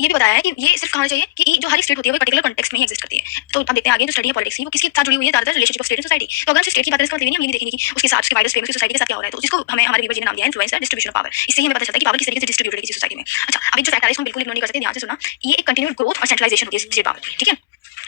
ये भी बताया है कि ये सिर्फ कहना चाहिए कि जो हर स्टेट होती है वो पर्टिकुलर कॉन्टेक्स्ट में ही एग्जिस्ट करती है। तो अब देखते हैं आगे जो स्टडी है पॉलिटिक्स की वो किसके साथ जुड़ी हुई है, ज्यादातर relationship of state and society. तो अगर हम स्टेट की बात करें इसका मतलब नहीं, हम ये भी देखेंगे कि उसके साथ उसके वाइडर स्पेस सोसाइटी के साथ क्या हो रहा है, तो जिसको हमें हमारे वीवर जी ने नाम दिया है इन्फ्लुएंसर डिस्ट्रीब्यूशन ऑफ पावर। इससे ही हमें पता चलता है कि पावर किस तरीके से डिस्ट्रीब्यूटेड है किसी सोसाइटी में। अच्छा अब एक जो फैक्ट है इसको बिल्कुल इग्नोर नहीं कर सकते, ध्यान से सुना। ये एक कंटिन्यूड ग्रोथ और सेंट्रलाइजेशन होती है स्टेट पावर, ठीक है।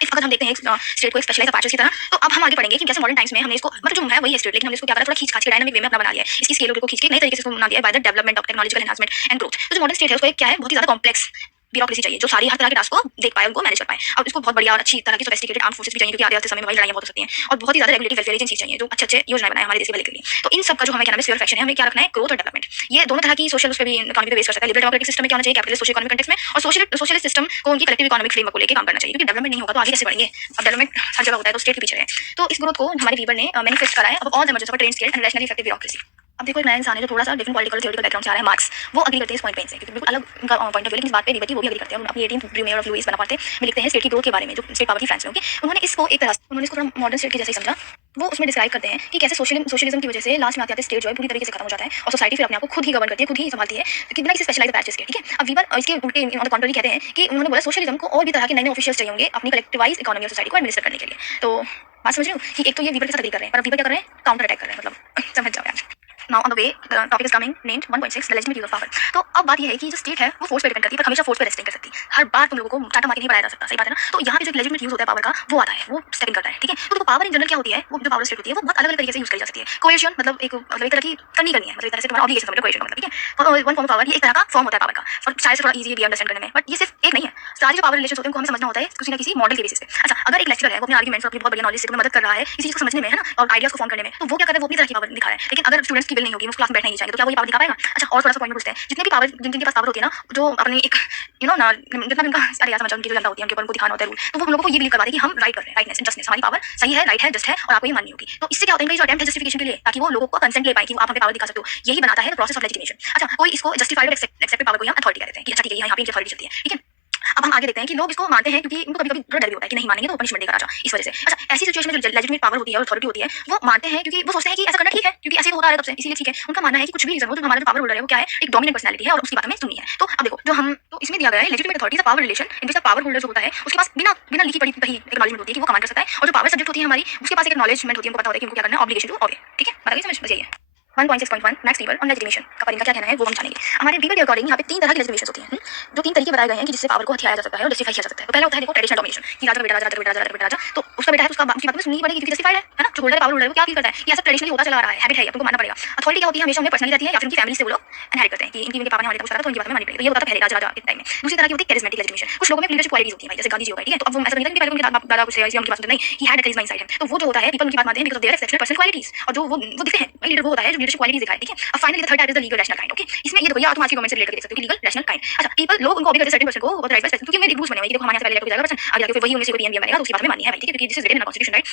इफ अगर हम देखते हैं स्टेट को एक स्पेशलाइज्ड अपार्चर्स की तरह, तो अब हम आगे पढ़ेंगे कि कैसे मॉडर्न टाइम्स में हमने इसको मतलब जो है वही है स्टेट, लेकिन हमने इसको क्या करा, थोड़ा खींच खाच के डायनामिक वे में अपना बना लिया है। इसकी स्केल को खींच के नए तरीके से इसको बना दिया है by the development of technological enhancement and growth. तो जो मॉडर्न स्टेट है उसको एक क्या है, बहुत ही ज्यादा कॉम्प्लेक्स ब्यूरोक्रेसी चाहिए जो सारी हर तरह के टास्क को देख पाए, उनको मैनेज कर पाए। और इसको बहुत बढ़िया और अच्छी तरह की सोफिस्टिकेटेड आर्म फोर्सेस भी चाहिए, क्योंकि आगे आते समय में वही लड़ाइयां बहुत हो सकती हैं, और बहुत ही ज्यादा रेगुलेटरी वेलफेयर एजेंसी चाहिए जो अच्छे योजनाएं बनाए हमारे देश के भले के लिए। तो इन सब का जो हमें क्या नाम है स्फीयर ऑफ एक्शन है, हमें क्या रखना है, ग्रोथ और डेवलपमेंट। ये दोनों तरह की सोशल उस पे भी इकोनॉमी पे बेस कर सकता है। लिबरल डेमोक्रेटिक सिस्टम में क्या होना चाहिए, कैपिटलिस्ट सोशल इकोनॉमिक कंटेक्स्ट में, और सोशलिस्ट सिस्टम को उनकी कलेक्टिव इकोनॉमिक फ्रेमवर्क को लेकर काम करना चाहिए, क्योंकि डेवलपमेंट नहीं होगा तो आगे कैसे बढ़ेंगे। अब डेवलपमेंट हर जगह होता है तो स्टेट के पीछे है। तो इस ग्रोथ को हमारे वीवर ने मैनिफेस्ट करा है अब all the measures of train scale and rationally effective bureaucracy. अब देखो एक नया इंसान है जो थोड़ा-सा डिफरेंट पॉलिटिकल थ्योरेटिकल बैकग्राउंड से आ रहा है, मार्क्स, वो एग्री करते हैं इस पॉइंट पे इनसे, क्योंकि बिल्कुल अलग उनका पॉइंट ऑफ व्यू है, लेकिन इस बात पे लिबर्टी वो भी एग्री करते हैं। अपनी 18th ब्रूमेयर ऑफ लुईस बोनापार्टे में लिखते हैं स्टेट की ग्रोथ के बारे में, जो स्टेट पावर थी फ्रांस में, ओके। उन्होंने इसको एक तरह से उन्होंने इसको थोड़ा मॉडर्न स्टेट के जैसे ही समझा। वो उसमें डिस्क्राइब करते हैं कि कैसे सोशलिज्म की वजह से लास्ट में आते-आते स्टेट जो है पूरी तरीके से खत्म हो जाता है और सोसाइटी फिर अपने आप को खुद ही गवर्न करती है, खुद ही संभालती है, क्योंकि बिना किसी स्पेशलाइज्ड पैचेस के, ठीक है। अब वीवर इसके उल्टे ऑन द कॉन्ट्ररी कहते हैं कि उन्होंने बोला सोशलिज्म को और भी तरह के नए-नए ऑफिशियल्स चाहिए होंगे अपनी कलेक्टिवाइज्ड इकोनॉमी ऑफ सोसाइटी को एडमिनिस्टर करने के लिए। तो बात समझ रहे हो कि एक तो ये वीवर के साथ एग्री कर रहे हैं, पर वीवर क्या कर रहे हैं, काउंटर अटैक कर रहे हैं, मतलब समझ जाओ यार। Now on the way the topic is coming named 1.6 the legitimate use of power. तो अब बात ये है कि जो स्टेट है वो फोर्स पे डिपेंड करती है, पर हमेशा फोर्स पे रेस्ट नहीं कर सकती। हर बार तुम लोगों को टाटा मार के नहीं पढ़ाया जा सकता, सही बात है ना। तो यहाँ पे जो लेजिटिमेट यूज होता है पावर का वो आता है, वो स्टेप इन करता है, ठीक है। तो देखो पावर इन जनरल क्या होती है, वो जो पावर स्टेट होती है वो बहुत अलग अलग तरीके से यूज करी जा सकती है। कोएशन मतलब एक तरह की करनी है, मतलब एक तरह से तुम्हारा ऑब्लिगेशन समझ लो कोएशन मतलब, ठीक है। वन फॉर्म ऑफ पावर, ये एक तरह का फॉर्म होता है पावर का, और शायद से थोड़ा इजी भी अंडरस्टैंड करने में, बट ये सिर्फ एक नहीं है। सारी जो पावर रिलेशन होते हैं उनको हमें समझना होता है किसी ना किसी मॉडल के बेसिस पे। अच्छा, अगर एक लेक्चरर है वो अपने आर्गुमेंट्स और अपनी बहुत बढ़िया नॉलेज से तुम्हें मदद कर रहा है इस चीज को समझने में, है ना, और आइडियाज को फॉर्म करने में, तो वो क्या कर रहा है, वो अपनी तरह की पावर दिखा रहा है। लेकिन अगर स्टूडेंट्स की विल नहीं होगी, वो क्लास में बैठना ही नहीं चाहेंगे, तो क्या वो ये पावर दिखा पाएगा? अच्छा, और थोड़ा सा पॉइंट में पूछते हैं, जितने भी पावर जिनके पास पावर होती है ना, जो अपने एक ना जितना भी उनका अरे यार समझ उनकी जो जनता होती है उनके ऊपर उनको दिखाना होता है रूल, तो वो हम लोगों को ये बिलीव करवाते हैं कि हम राइट कर रहे हैं, राइटनेस जस्टिस, हमारी पावर सही है, राइट है, जस्ट है, और आपको ये माननी होगी। तो इससे क्या होता है, जो अटेम्प्ट है जस्टिफिकेशन के लिए, ताकि वो लोगों को कंसेंट ले पाए कि वो आप हमें पावर दिखा सकते हो, यही बनाता है प्रोसेस ऑफ लेजिटिमेशन। अच्छा, कोई इसको जस्टिफाइड एक्सेप्टेड पावर को हम अथॉरिटी कहते हैं कि अच्छा ठीक है, यहाँ पे इनकी अथॉरिटी चलती है, ठीक है। अब हम आगे देखते हैं कि लोग इसको मानते हैं क्योंकि उनको कभी-कभी थोड़ा डर भी होता है कि नहीं मानेंगे तो पनिशमेंट देगा राजा, इस वजह से। अच्छा, ऐसी सिचुएशन में जो लेजिटिमेट पावर होती है और अथॉरिटी होती है, वो मानते हैं क्योंकि वो सोचते हैं कि ऐसा करना ठीक है, क्योंकि ऐसे ही होता आ रहा है तब से, इसीलिए ठीक है। उनका मानना है कि कुछ भी रीजन हो, जो हमारा जो पावर होल्डर है वो क्या है, एक डोमिनेंट पर्सनैलिटी है और उसकी बात हमें सुननी है। तो अब देखो, जो हम तो इसमें दिया गया है legitimate authority power relation in which the power holder जो होता है उसके पास बिना बिना लिखी पढ़ी कहीं एक्नॉलेजमेंट होती है कि वो कमांड कर सकता है, और जो पावर सब्जेक्ट होती है हमारी उसके पास एक एक्नॉलेजमेंट होती है, उनको पता होता है कि उनको क्या करना है, ऑब्लिगेशन टू ओबे, ठीक है। बताइए समझ बस यही है। 1.6.1 मैक्स वीवर ऑन लेजिटिमेशन का पर इनका क्या कहना है वो हम जानेंगे। हमारे वीवर के अकॉर्डिंग यहाँ पे 3 तरह की लेजिटिमेशन होती हैं, जो 3 तरीके बताए गए हैं कि जिससे पावर को हथियाया जा सकता है और जस्टिफाई किया जा सकता है। तो पहला होता है देखो ट्रेडिशनल डोमिनेशन, कि राजा का बेटा राजा, राजा का बेटा राजा, राजा का बेटा राजा, तो उसका बेटा है तो उसकी बात में सुननी पड़ेगी क्योंकि जस्टिफाइड है ना। जो होल्डर पावर होल्डर है वो क्या फील करता है कि ऐसा ट्रेडिशनली होता चला आ रहा है, हैबिट है, तुमको मानना पड़ेगा। अथॉरिटी क्या होती है, हमेशा उन्हें पर्सनली रहती है या फिर उनकी फैमिली से वो लोग इनहेरिट करते हैं कि इनके पापा ने हमारे कुछ करा तो इनकी बात में माननी पड़ेगी। तो ये होता था पहले राजा के टाइम में। दूसरी तरह की होती है कैरिज्मेटिक लेजिटिमेशन, कुछ लोगों में लीडरशिप क्वालिटीज होती है भाई, जैसे गांधी जी हो गए, ठीक है। तो अब वो ऐसा नहीं था कि पहले उनके दादा कुछ है उनकी बात सुनते नहीं, he had charisma inside him. तो वो जो होता है पीपल उनकी बात मानते हैं because their exceptional personal qualities, और जो वो दिखते हैं भाई लीडर वो होता है जो लीडरशिप क्वालिटीज दिखाए, ठीक है। अब finally the third type is the legal rational kind, okay. इसमें ये देखो, ये तुम आज की गवर्नमेंट से रिलेट करके देख सकते हो कि लीगल रैशनल काइंड। अच्छा, पीपल लोग उनको ऑब्लिगेट करते हैं सर्टेन पर्सन को ऑथराइज बाय स्पेसिफिक, क्योंकि उनमें रूल्स बने हुए हैं कि देखो हमारे यहाँ से पहले लेटर को जाएगा पर्सन, आगे जाके फिर वही उनमें से कोई पीएम बनेगा, तो उसकी बात हमें माननी है भाई, ठीक है, क्योंकि this is written in the constitution, right.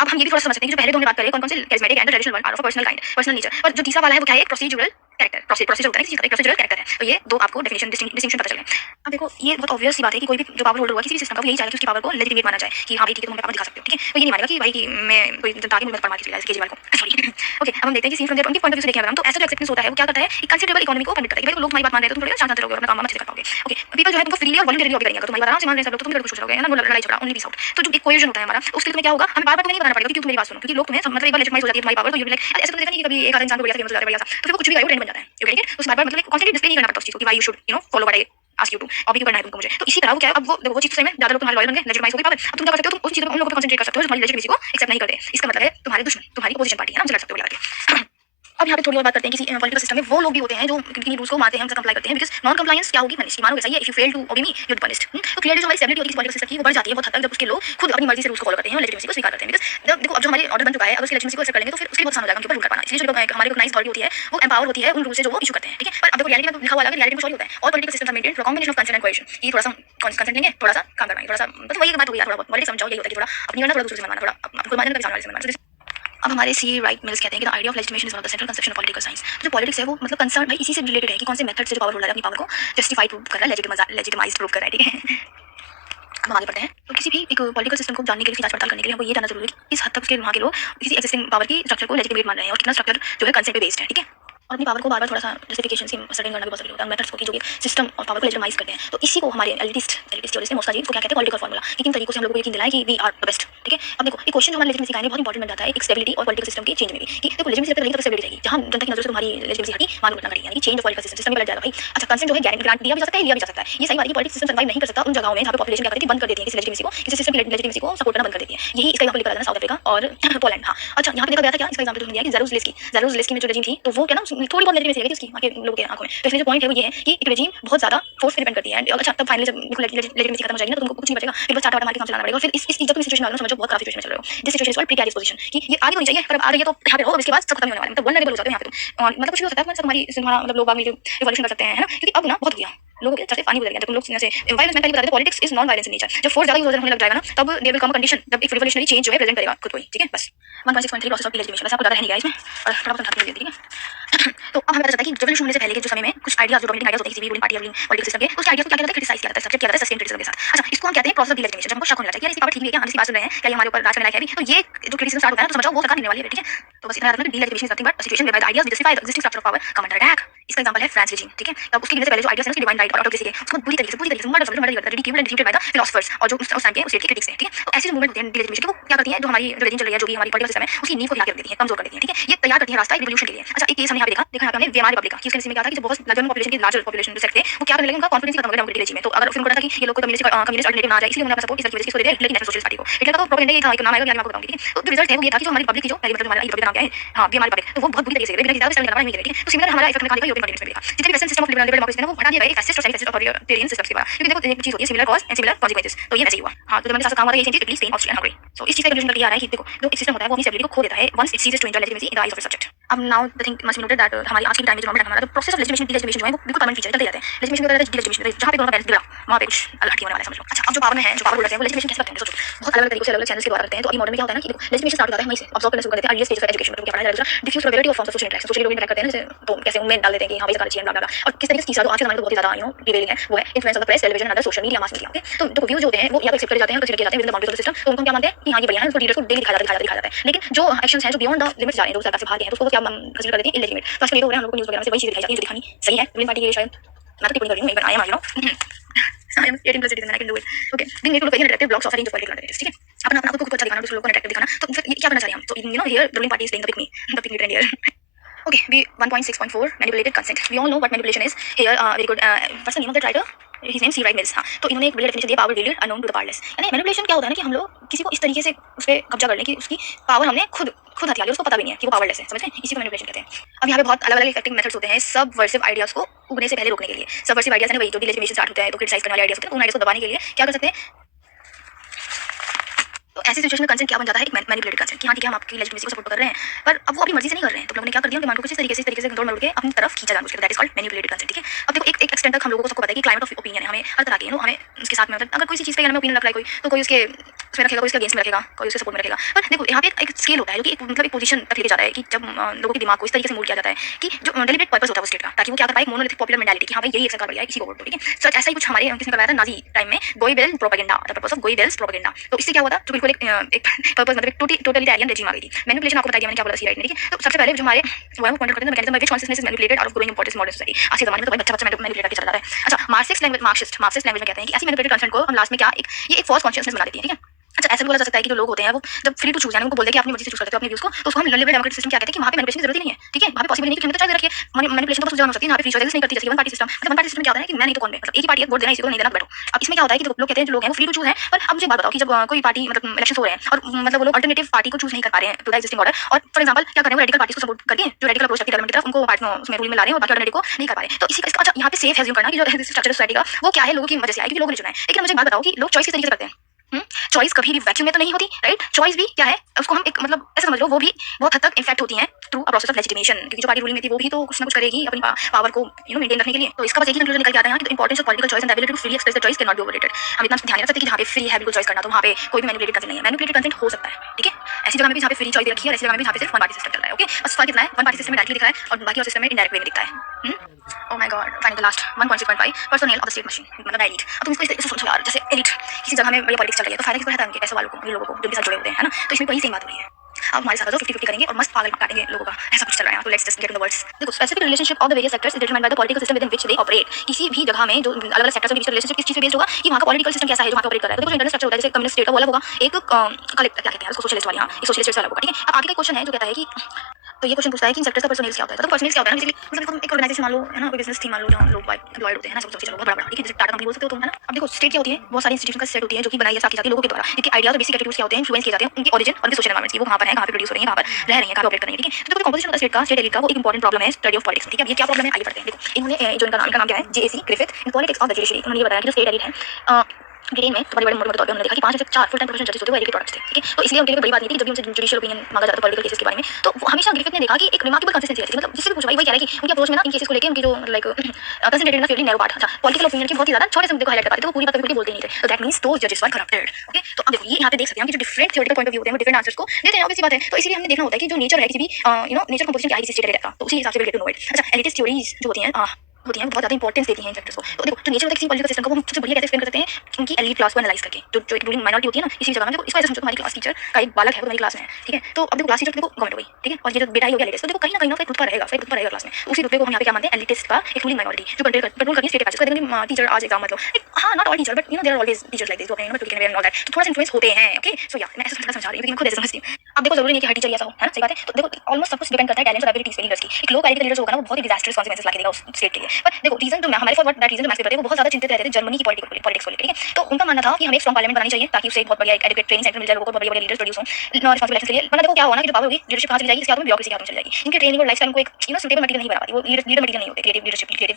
अब हम ये भी थोड़ा समझ सकते हैं कि जो पहले दो हमने बात करी कौन-कौन से charismatic and traditional one are of personal kind, personal nature, और जो तीसरा वाला है वो क्या है, एक प्रोसीजरल कैरेक्टर, प्रोसीजर होता है किसी चीज का, एक प्रोसीजरल कैरेक्टर है। तो ये दो आपको डेफिनेशन डिस्टिंक्शन पता चल गए। अब देखो ये बहुत ऑब्वियस सी बात है कि कोई भी जो पावर होल्डर होगा किसी भी सिस्टम का, वो यही चाहेगा कि उसकी पावर को लेजिटिमेट माना जाए कि हाँ भाई ठीक है तुम हमें पावर दिखा सकते हो, ठीक है। तो ये नहीं मानेगा कि भाई कि मैं कोई जनता के मुंह में थप्पड़ मार के चला जैसे केजरीवाल को, सॉरी। ओके, अब हम देखते हैं कि सीन फ्रॉम देयर उनकी पॉइंट ऑफ व्यू से देखें अगर हम, तो ऐसा जो एक्सेप्टेंस होता है वो क्या करता है, एक कंसिडरेबल इकोनॉमी को परमिट करता है कि भाई लोग तुम्हारी बात मान रहे हैं तो तुम थोड़ी शांत रहोगे और अपना काम अच्छे से कर पाओगे, ओके। पीपल जो है तुमको फ्रीली और वॉलंटरीली ऑब्लिगेट करेंगे, अगर तुम्हारी बात आराम से मान रहे हैं सब लोग तो तुम कुछ सोच रहोगे है ना, लड़ाई झगड़ा ओनली पीस आउट। तो जो एक कोएशन होता है हमारा, तो उसके लिए तुम्हें क्या होगा, हमें बार-बार तुम्हें नहीं बताना पड़ेगा कि तुम मेरी बात सुनो, क्योंकि लोग तुम्हें मतलब एक बार लेजिटिमाइज हो जाती है तुम्हारी पावर, तो यू विल लाइक ऐसे तो देखा नहीं कि कभी एक आधा इंसान को बढ़िया फेमस हो जाता है बढ़िया सा, तो फिर वो कुछ भी गाएगा ट्रेंड बन जाता है, यू गेट इट। तो बार-बार मतलब कांस्टेंटली डिस्प्ले नहीं करना पड़ता उस चीज को कि why you should follow what I ask you to, और भी करना है तुमको मुझे। तो इसी तरह वो क्या है, अब वो चीज तो सेम है, ज्यादा लोग तुम्हारे लॉयल बन गए, लेजिटिमाइज हो गई पावर। अब तुम क्या कर सकते हो, तुम उस चीज पे उन लोगों पे कंसंट्रेट कर सकते हो जो तुम्हारी लेजिटिमेसी को एक्सेप्ट नहीं करते। इसका मतलब है तुम्हारे दुश्मन, तुम्हारी अपोजिशन पार्टी है ना, उनसे लड़ सकते हो लड़ के। अब यहाँ पे थोड़ी और बात करते हैं किसी पॉलिटिकल सिस्टम में वो लोग भी होते हैं जो किन्हीं रूल्स को मानते हैं, हमसे कंप्लाई करते हैं, बिकॉज़ नॉन कंप्लायंस क्या होगी, पनिश मानोगे सही है, if you fail to obey me you will punished. तो क्लियरली जो हमारी स्टेबिलिटी होती है पॉलिटिकल सिस्टम की वो बढ़ जाती है बहुत हद तक जब उसके लोग खुद अपनी मर्जी से रूल्स को फॉलो करते हैं और लेजिटिमेसी को स्वीकार करते हैं। बिकॉज़ जब देखो अब जो हमारे ऑर्डर बन चुका है, अगर उसकी लेजिटिमेसी को एक्सेप्ट करेंगे तो फिर उसके लिए बहुत आसान हो जाएगा उनके ऊपर रूल कर पाना। इसलिए जो हमारी रिकॉग्नाइज्ड अथॉरिटी होती है वो एम्पावर होती है उन रूल से जो वो इशू करते हैं, ठीक है। पर अब देखो रियलिटी में तो लिखा हुआ है, रियलिटी में सॉरी होता है, और political system maintain combination of consent and कोएशन, ये थोड़ा सा कंसेंट लेंगे, थोड़ा सा काम करवाएंगे, थोड़ा सा मतलब वही बात हो गई यार, थोड़ा बहुत पॉलिटिक्स समझाओ, यही होता है कि थोड़ा अपनी करना, थोड़ा दूसरे से मनवाना, थोड़ा आपको मानना कभी सामने वाले से मनवाना। अब हमारे सी राइट मिल्स कहते हैं कि the idea of legitimation is one of the central conception of political science. जो पॉलिटिक्स है वो मतलब कंसर्न भाई इसी से रिलेटेड है कि कौन से मेथड से जो पावर होल्डर है अपनी पावर को जस्टिफाई प्रूव कर रहा है, लेजिटिमाइज प्रूव कर रहा है, ठीक है। अब हम आगे बढ़ते हैं। तो किसी भी एक पॉलिटिकल सिस्टम को जानने के लिए, उसकी जांच पड़ताल करने के लिए हमको ये जानना जरूरी है कि किस हद तक उसके वहाँ के लोग किसी एग्जिस्टिंग पावर की स्ट्रक्चर को लेजिटिमेट मान रहे हैं और कितना स्ट्रक्चर जो है कंसेंट पे बेस्ड है, ठीक है। और अपनी पावर को बार-बार थोड़ा सा जस्टिफिकेशन से सर्टेन करना भी बहुत जरूरी होता है, मेथड्स को कि जो भी सिस्टम और पावर को लेजिटिमाइज करते हैं। तो इसी को हमारे एलिटिस्ट थ्योरिस्ट ने मोस्टली इसको क्या कहते हैं, पॉलिटिकल फार्मूला, कि किन तरीकों से हम लोगों को यकीन दिलाएं कि वी आर द बेस्ट, ठीक है। अब देखो ये क्वेश्चन जो हमारे लेजिटिमेसी का है बहुत इंपॉर्टेंट बन जाता है एक स्टेबिलिटी और पॉलिटिकल सिस्टम के चेंज में भी, कि देखो लेजिटिमेसी तब तक स्टेबिलिटी रहेगी जहां जनता की नजर से तुम्हारी लेजिटिमेसी हटी, मान घटना घटी, यानी कि चेंज ऑफ पॉलिटिकल सिस्टम में लग जाएगा भाई। अच्छा, कंसेंट जो है ग्रांट दिया भी जा सकता है, लिया भी जा सकता है। ये सही बात है कि पॉलिटिकल सिस्टम सर्वाइव नहीं कर सकता उन जगहों में जहां पे पॉपुलेशन क्या करती है, बंद कर देती है किसी लेजिटिमेसी को, किसी सिस्टम की लेजिटिमेसी को सपोर्ट करना बंद कर देती है। यही इसका एग्जांपल लिखा जाता है साउथ अफ्रीका और पोलैंड। हां, अच्छा यहाँ पे देखा गया था क्या, इसका एग्जांपल दिया कि ज़ारूज़लेस्की में जो रेजिम थी, तो वो क्या ना थोड़ी बहुत लेजिटिमेसी है उसकी वहां के लोगों के आंखों में। तो इसलिए जो पॉइंट है वो ये है कि एक रेजिम बहुत ज्यादा फोर्स पे डिपेंड करती है। अच्छा, तब फाइनली जब लेजिटिमेसी खत्म हो जाएगी ना तो तुमको कुछ नहीं बचेगा, फिर बस चाटा मार के काम चलाना पड़ेगा। और फिर इस जब तुम सिचुएशन में समझो बहुत खराब सिचुएशन में चल रहे हो, this situation is called precarious position, कि ये आगे होनी चाहिए पर अब आ गई है तो यहाँ पे रहो, अब इसके बाद सब खत्म होने वाला है, मतलब वल्नरेबल हो जाते हो यहाँ पे तुम, और मतलब कुछ भी हो सकता है, तुम्हारी मतलब लोग बाग में जो रिवॉल्यूशन कर सकते हैं, है ना, क्योंकि अब ना बहुत हो गया। लोगों के चर्चे पानी बदल गया। जब तुम लोग से वायलेंस मैं पहले बता देते politics is non violence in nature. जब फोर्स ज्यादा यूज होने लग जाएगा ना तब there will come a condition जब एक रिवोल्यूशनरी चेंज जो है प्रेजेंट करेगा खुद को ही, ठीक है। बस 1.6.3 प्रोसेस ऑफ डिलेजिटिमेशन, वैसे आपको ज्यादा है नहीं गया इसमें और थोड़ा बहुत समझाते हैं, ठीक है। तो अब हमें पता चलता है कि रिवोल्यूशन होने से पहले के जो समय में कुछ आइडियाज जो डोमिनेटिंग आइडियाज होते हैं किसी भी रूलिंग पार्टी या रूलिंग पॉलिटिकल सिस्टम के, उसके आइडियाज को क्या किया जाता है, क्रिटिसाइज किया जाता है, सब्जेक्ट किया जाता है सस्टेन क्रिटिसिज्म के साथ। अच्छा, इसको हम कहते हैं प्रोसेस ऑफ डिलेजिटिमेशन। जब हमको शक होने लगता है कि यार इसकी पावर ठीक भी है क्या, हम इसकी बात सुन रहे हैं क्या, ये हमारे ऊपर राज करने लायक है भी, तो ये जो क्रिटिसिज्म स्टार्ट होता है ना तो समझो वो सरकार देने वाली है, ठीक है। तो बस इतना याद रखना कि delegitimation is nothing but a situation whereby the ideas which justify the existing structure of power come under attack. इसका एग्जांपल है फ्रांस रिजीम, ठीक है। तब उसके गिरने से पहले जो आइडियाज है उसकी डिवाइन राइट और ऑटोक्रेसी के उसको पूरी तरीके से मर्डर किया जाता है, ridiculed and refuted by the philosophers और जो उस टाइम के उस स्टेट के क्रिटिक्स हैं, ठीक है। तो ऐसी जो मूवमेंट होती है डिलेजिटिमेशन की, वो क्या करती है, जो हमारी जो रेजिम चल रही है, जो भी हमारी पॉलिटिकल सिस्टम है उसकी नींव को हिला के रख देती है, कमजोर कर देती है, ठीक है। ये तैयार करती है रास्ता एक रिवॉल्यूशन के लिए। अच्छा, एक केस हमने यहाँ पे देखा यहाँ पे हमने वेमार रिपब्लिक का कि उसके में क्या था कि जो बहुत जनरल पॉपुलेशन की लार्जर पॉपुलेशन जो सेक्ट थे वो क्या करने लगे, उनका कॉन्फिडेंस खत्म हो गया डेमोक्रेटिक रेजिम में। तो अगर फिर उनको पता था कि ये लोग को कम्युनिस्ट अल्टरनेटिव ना आ जाए, इसलिए उन्होंने अपना सपोर्ट इस वजह से इसको दे दिया हिटलर की नेशनल सोशलिस्ट पार्टी को। हिटलर का तो प्रोपेगेंडा ये था, एक नाम आएगा मैं आपको बताऊंगी, ठीक है। तो जो रिजल्ट है वो ये था कि जो हमारी रिपब्लिक की जो पहली मतलब हमारा रिपब्लिक नाम क्या है, हां वेमार रिपब्लिक, तो वो बहुत बुरी तरीके से गई, बिना किसी तरह से नहीं गई, ठीक है। तो सिमिलर हमारा इफेक्ट निकाल दिया यूरोपियन कंट्रीज में भी था। जितने भी western system of liberal democracy है वो हटा दिया गया फैसिस्ट और सेमी फैसिस्ट अथॉरिटेरियन सिस्टम्स के द्वारा, क्योंकि देखो एक चीज होती है similar cause and similar consequences, तो ये वैसे ही हुआ। हां, तो जब मैंने काम हुआ ये change Italy Spain Austria Hungary. So इस चीज का रिवॉल्यूशन करके आ रहा है कि देखो जो एक सिस्टम होता है वो अपनी स्टेबिलिटी को खो देता है once it ceases to enjoy legitimacy in the eyes of the subject. अब now the thing must be noted that हमारी आज की टाइम में जो हमारा प्रोसेस ऑफ लेजिटिमेशन डिलेजिटिमेशन जो है वो बिल्कुल परमानेंट फीचर चलते रहते हैं। लेजिटिमेशन के बाद डिलेजिटिमेशन जहां पे दोनों का बैलेंस बिगड़ा वहां पे कुछ अलग होने वाला है, समझ लो। अच्छा, अब जो पावर में है, जो पावर होल्डर्स हैं वो लेजिटिमेशन कैसे करते हैं, सोचो बहुत अलग-अलग तरीकों से अलग-अलग चैनल्स के द्वारा करते हैं। तो अभी मॉडर्न में क्या होता है ना कि देखो लेजिटिमेशन स्टार्ट होता है वहीं से ऑब्जर्व करना शुरू कर देते हैं अर्ली स्टेज ऑफ एजुकेशन में, तो क्या पढ़ा जाएगा diffuse probability of forms of social interaction, socially लोग इंटरेक्ट करते हैं जैसे तो कैसे उनमें डाल देते हैं कि हां भाई सरकार चाहिए ब्ला ब्ला ब्ला। और किस तरीके से तीसरा जो आज के जमाने में बहुत ही ज्यादा प्रिवेलिंग है वो है influence of the press television and other social media mass media, okay. तो जो व्यूज होते हैं वो या तो एक्सेप्ट करे जाते हैं, कंसीडर किए जाते हैं with the boundaries of the system, तो उनको क्या मानते हैं कि हां ये बढ़िया है, उसको लीडर्स को डेली दिखाया जाता है। लेकिन जो एक्शंस हैं जो बियॉन्ड द लिमिट्स जा रहे हैं, जो सरकार से बाहर हैं, तो उसको क्या कंसीडर कर देते हैं इलेजिटिमेट। तो आजकल ये हो रहा है हम लोगों को न्यूज़ वगैरह में से वही चीज दिखाई जाती है जो दिखानी सही है रूलिंग पार्टी के लिए। शायद मैं तो टिप्पणी कर रही हूँ, even I am I am 18 plus citizen, I can do it. Okay, being made to look very attractive blocks of a range of political alternatives, ठीक है। अपना अपना खुद को अच्छा दिखाना, दूसरे लोगों को अट्रैक्टिव दिखाना, तो फिर ये क्या करना चाहिए हम, तो you know here the ruling party is playing the pick me trend here. Okay, we 1.6.4 manipulated consent. We all know what manipulation is. Here, very good. What's the name of that writer? His name C. Wright Mills. हाँ, तो इन्होंने एक बड़ी डेफिनेशन दी है, power wielded unknown to the powerless। यानी मैनिपुलेशन क्या होता है ना कि हम लोग किसी को इस तरीके से उस पर कब्जा कर लें कि उसकी पावर हमने खुद हथिया ली, उसको पता भी नहीं है कि वो पावरलेस है, समझ रहे हैं, इसी को मैनिपुलेशन कहते हैं। अब यहाँ पे बहुत अलग अलग इफेक्टिव मेथड्स होते हैं सबवर्सिव आइडियाज को उगने से पहले रोकने के लिए। सबवर्सिव आइडियाज है वही जो डिलेजिटिमेशन स्टार्ट होता है तो क्रिटिसाइज करने वाले आइडियाज होते हैं, उन आइडियाज को दबाने के लिए क्या कर सकते हैं। तो ऐसी सिचुएशन में कंसेंट क्या बन जाता है, एक मैनिपुलेटेड कंसेंट, कि हाँ ठीक है हम आपकी लेजिटिमेसी को सपोर्ट कर रहे हैं, पर अब वो अपनी मर्जी से नहीं कर रहे हैं, तो लोगों ने क्या कर दिया, डिमांड को किसी तरीके से कंट्रोल में के अपनी तरफ खींचा जानबूझकर, that is called manipulated consent, ठीक है। अब देखो एक एक्सटेंट तक हम लोगों को सबको पता है कि क्लाइमेट ऑफ ओपिनियन है, हमें हर तरह के हमें उसके साथ में मतलब अगर कोई चीज़ पे हमें ओपिनियन रख रहा है कोई, तो कोई उसके उसमें रखेगा, कोई उसके अगेंस्ट में रखेगा, कोई उसके सपोर्ट में रखेगा। पर देखो यहाँ पे एक स्केल होता है जो कि मतलब एक पोजीशन तक लेके जाता है कि जब लोगों के दिमाग को इस तरीके से मूड किया जाता है कि जो डेलिब्रेट पर्पस होता है वो स्टेट का, ताकि वो क्या कर पाए, मोनोलिथिक पॉपुलर मेंटालिटी कि हाँ भाई यही एक सरकार बढ़िया है, इसी को वोट दो, ठीक है। सच ऐसा ही कुछ हमारे किसने करवाया था नाजी टाइम में, Goebbel propaganda, the purpose of Goebbels propaganda. तो इससे क्या हुआ था, जो बिल्कुल एक पर्पस मतलब एक टोटलिटेरियन रेजिम आ गई थी। मैनिपुलेशन आपको बताया मैंने क्या बोला सी राइट ने, ठीक है। तो सबसे पहले जो हमारे वो है वो पॉइंट करते हैं mechanism by which consciousness is manipulated out of growing importance modern society. आज के जमाने में तो भाई बच्चा मैनिपुलेट करके चला जाता है। अच्छा, मार्क्सिस्ट लैंग्वेज में कहते हैं कि ऐसी मैनिपुलेटेड कंसेंट को हम लास्ट में क्या एक फॉल्स कॉन्शियसनेस बना देती है, ठीक है। अच्छा, ऐसा भी बोला जा सकता है कि जो लोग होते हैं वो जब फ्री टू चूज यानी उनको बोलते हैं कि अपनी मर्जी से चूज करते हो अपने व्यूज को, तो उसको हम लिबरल डेमोक्रेटिक सिस्टम क्या कहते हैं कि वहां पे मैनिपुलेशन की जरूरत ही नहीं है, ठीक है। वहां पे पॉसिबल नहीं कि हमने तो चॉइस रखी है, मैनिपुलेशन तो हो सकती है, वहां पे फ्री चॉइस नहीं करती जैसे वन पार्टी सिस्टम। मतलब वन पार्टी सिस्टम क्या होता है कि मैं नहीं तो कौन में, मतलब एक ही पार्टी है, वोट देना, इसी को नहीं देना, बैठो। अब इसमें क्या होता है कि लोग कहते हैं जो लोग हैं वो फ्री टू चूज है, पर अब मुझे बात बताओ कि जब कोई पार्टी मतलब इलेक्शन हो रहे हैं और मतलब वो लोग अल्टरनेटिव पार्टी को चूज नहीं कर पा रहे हैं टू द एक्जिस्टिंग ऑर्डर, और फॉर एग्जांपल क्या कर रहे हैं वो रेडिकल पार्टी को सपोर्ट करके जो रेडिकल अप्रोच रखती है गवर्नमेंट की तरफ उनको पार्टी उसमें रूल में ला रहे हैं और बाकी अल्टरनेटिव को नहीं कर पा रहे हैं। तो इसी का अच्छा यहाँ पे सेफ एज्यूम करना कि जो स्ट्रक्चर सोसाइटी का वो क्या है लोगों की वजह से आएगी, क्योंकि लोगों ने चुना है। लेकिन मुझे बात बताओ कि लोग चॉइस किस तरीके से करते हैं। चॉइस कभी भी वैक्यूम में तो नहीं होती, राइट। चॉइस भी क्या है उसको हम एक मतलब ऐसा समझ लो वो भी बहुत हद तक इफेक्ट होती है through a process of legitimation, क्योंकि जो पार्टी रूलिंग में थी वो भी तो कुछ ना कुछ करेगी अपनी पावर को मेंटेन रखने के लिए। तो इसका बस एक ही कंक्लूजन निकल के आता है कि importance of political choice and ability to freely express the choice can not be overrated. हम इतना ध्यान रख सकते हैं कि जहाँ पे फ्री है बिल्कुल चॉइस करना, तो वहाँ पे कोई भी मैनिपुलेटेड कंसेंट नहीं है। मैनिपुलेटेड कंसेंट हो सकता है, ठीक है, ऐसी जगह में भी जहाँ पे फ्री चॉइस दे रखी है, ऐसी जगह में भी जहाँ पे सिर्फ वन पार्टी सिस्टम चल रहा है, ओके। बस फर्क इतना है, वन पार्टी सिस्टम में डायरेक्टली दिख रहा है और बाकी और सिस्टम में इनडायरेक्ट वे में दिखता है। Oh my God, finally the last 1.6.5 personal of the state machine, मतलब एलिट। अब तुम इसको सोचो यार, जैसे एलिट किसी जगह में बढ़िया पॉलिटिक्स चल रही है तो फायदा किसको रहता है, उनके पैसे वालों को, उन लोगों को जो उनके साथ जुड़े होते हैं, है ना। तो इसमें वही सेम बात हो रही है। अब हमारे साथ जो 50-50 करेंगे और मस्त पागल काटेंगे लोगों का, ऐसा कुछ चल रहा है। तो let's just get in the words. देखो, specific relationship of the various sectors is determined by the political system within which they operate. किसी भी जगह में जो अलग-अलग सेक्टर्स के बीच रिलेशनशिप किस चीज पे बेस्ड होगा कि वहां का पॉलिटिकल सिस्टम कैसा है जो वहां पे ऑपरेट कर रहा है। तो कुछ इंटरनल स्ट्रक्चर होता है, जैसे कम्युनिस्ट स्टेट का वो अलग होगा, एक कलेक्ट क्या कहते हैं उसको सोशलिस्ट वाली, हां, एक सोशलिस्ट स्टेट अलग होगा, ठीक है। अब आगे का क्वेश्चन है जो कहता है कि तो ये क्वेश्चन पूछता है कि इन सेक्टर्स का पर्सनल्स क्या होता है। तो पर्सनल्स क्या होता है ना, बेसिकली मतलब एक ऑर्गेनाइजेशन मान लो, है ना, कोई बिजनेस थी मान लो, जहां लोग एम्प्लॉयड होते हैं ना, सब चलो बहुत बड़ा, ठीक है, जैसे टाटा कंपनी बोल सकते हो तुम, है ना। अब देखो स्टेट क्या होती है, बहुत सारी इंस्टीट्यूशन का सेट होती है जो कि बनाई जाती है लोगों के द्वारा, जिनके आइडियाज और बेसिक एटीट्यूड्स क्या होते हैं, इन्फ्लुएंस किए जाते हैं उनकी ओरिजिन और उनके सोशल एनवायरनमेंट की, वो कहां पर है, कहां पे प्रोड्यूस हो रही है, कहां पर रह रही है, कहां पे ऑपरेट कर रही है, ठीक है। तो जो कंपोजिशन होता है स्टेट एलिट का वो एक इंपॉर्टेंट प्रॉब्लम है स्टडी ऑफ पॉलिटिक्स, ठीक है। अब ये क्या प्रॉब्लम है आइए पढ़ते हैं। देखो इन्होंने जो इनका नाम क्या है, JAC Griffith in politics of the judiciary, उन्होंने ये बताया कि जो स्टेट एलिट है ब्रिटेन में तो बड़े-बड़े मोटे-मोटे तौर पे उन्होंने देखा कि 5 से 4 फुल टाइम प्रोफेशनल जजेस होते हैं वो एलिट प्रोडक्ट्स थे, ठीक है? तो इसलिए उनके लिए कोई बड़ी बात नहीं थी कि जब भी उनसे जुडिशियल ओपिनियन मांगा जाता था पॉलिटिकल केसेस के बारे में, तो वो हमेशा ग्रिफिथ ने देखा कि एक रिमार्केबल कंसिस्टेंसी रहती थी। मतलब जिससे भी पूछो भाई वही कह रहा है कि उनकी अप्रोच में ना इन केसेस को लेके उनकी जो like concentrated in a fairly narrow part. अच्छा, पॉलिटिकल ओपिनियन के बहुत ही ज़्यादा छोटे से मुद्दे को हाइलाइट कर पाते थे, वो पूरी बात कभी बोलते ही नहीं थे। तो दैट मीन्स दोज़ जजेस वर करप्टेड, ओके? तो अब देखो ये यहाँ पे देख सकते हैं हम कि जो different theoretical point of view होते हैं वो डिफरेंट आंसर्स को देते हैं, ऑब्वियस सी बात है। तो इसीलिए हमने देखना होता है कि जो नेचर है किसी भी नेचर कंपोजिशन क्या है किसी स्टेट का, तो उसी हिसाब से we get to know it. अच्छा, एलिटिस्ट थ्योरीज जो होती हैं वो बहुत ज़्यादा इंपॉर्टेंस देती हैं इन फैक्टर्स को। तो देखो जो नेचर होता है किसी पॉलिटिकल सिस्टम का वो हम सबसे बढ़िया कैसे एक्सप्लेन कर सकते हैं उनकी एलीट क्लास को एनालाइज करके। जो जो एक रूलिंग माइनॉरिटी होती है ना किसी भी जगह में, देखो इसको ऐसे समझो तुम्हारी क्लास टीचर का एक बालक है वो तुम्हारी क्लास में है, ठीक है? तो अब देखो क्लास टीचर देखो गवर्नमेंट हो गई, ठीक है? और ये जो बेटा ही हो गया एलिटिस्ट, तो देखो कहीं ना फिर रुतबा रहेगा, फिर रुतबा रहेगा क्लास में। उसी रुतबे को हम यहाँ पे क्या मानते हैं एलिटिस्ट का एक रूलिंग माइनॉरिटी जो कंट्रोल करती है स्टेट अफेयर्स को। देखो टीचर आज एग्जाम मतलब हाँ not all teacher but there are always teachers like this जो अपने कैन एंड ऑल दैट, तो थोड़ा सा इन्फ्लुएंस होते हैं, ओके? सो या मैं ऐसा थोड़ा समझा रही हूँ क्योंकि मैं खुद ऐसे समझती हूँ। अब देखो जरूरी नहीं कि हर टीचर ऐसा हो, है ना? सही बात है। तो देखो ऑलमोस्ट सब कुछ डिपेंड करता है टैलेंट और एबिलिटीज पे लीडर्स की। एक लो क्वालिटी का लीडर होगा ना वो बहुत ही डिजास्टर्स कॉन्सिक्वेंसेस लाके देगा उस स्टेट के लिए। पर देखो रीजन जो हमारे फॉर व्हाट दैट रीजन जो मैक्स पेपर थे वो बहुत ज्यादा चिंतित रहते थे जर्मनी की पॉलिटिक्स को लेकर, ठीक है? तो उनका मानना था कि हमें एक स्ट्रांग पार्लियामेंट बनानी चाहिए ताकि उसे एक बहुत बढ़िया एक एडुकेट ट्रेनिंग सेंटर मिल जाए, लोगों को बड़े-बड़े लीडर्स प्रोड्यूस हों रिस्पांसिबल इलेक्शन के लिए। वरना देखो क्या होगा ना कि जो पावर होगी लीडरशिप कहाँ चली जाएगी, इसके हाथों में ब्यूरोक्रेसी के हाथों में चली जाएगी। इनकी ट्रेनिंग और लाइफस्टाइल को एक सुटेबल मटेरियल नहीं बना पाती, वो लीडर मटेरियल नहीं होते क्रिएटिव लीडरशिप क्रिएटिव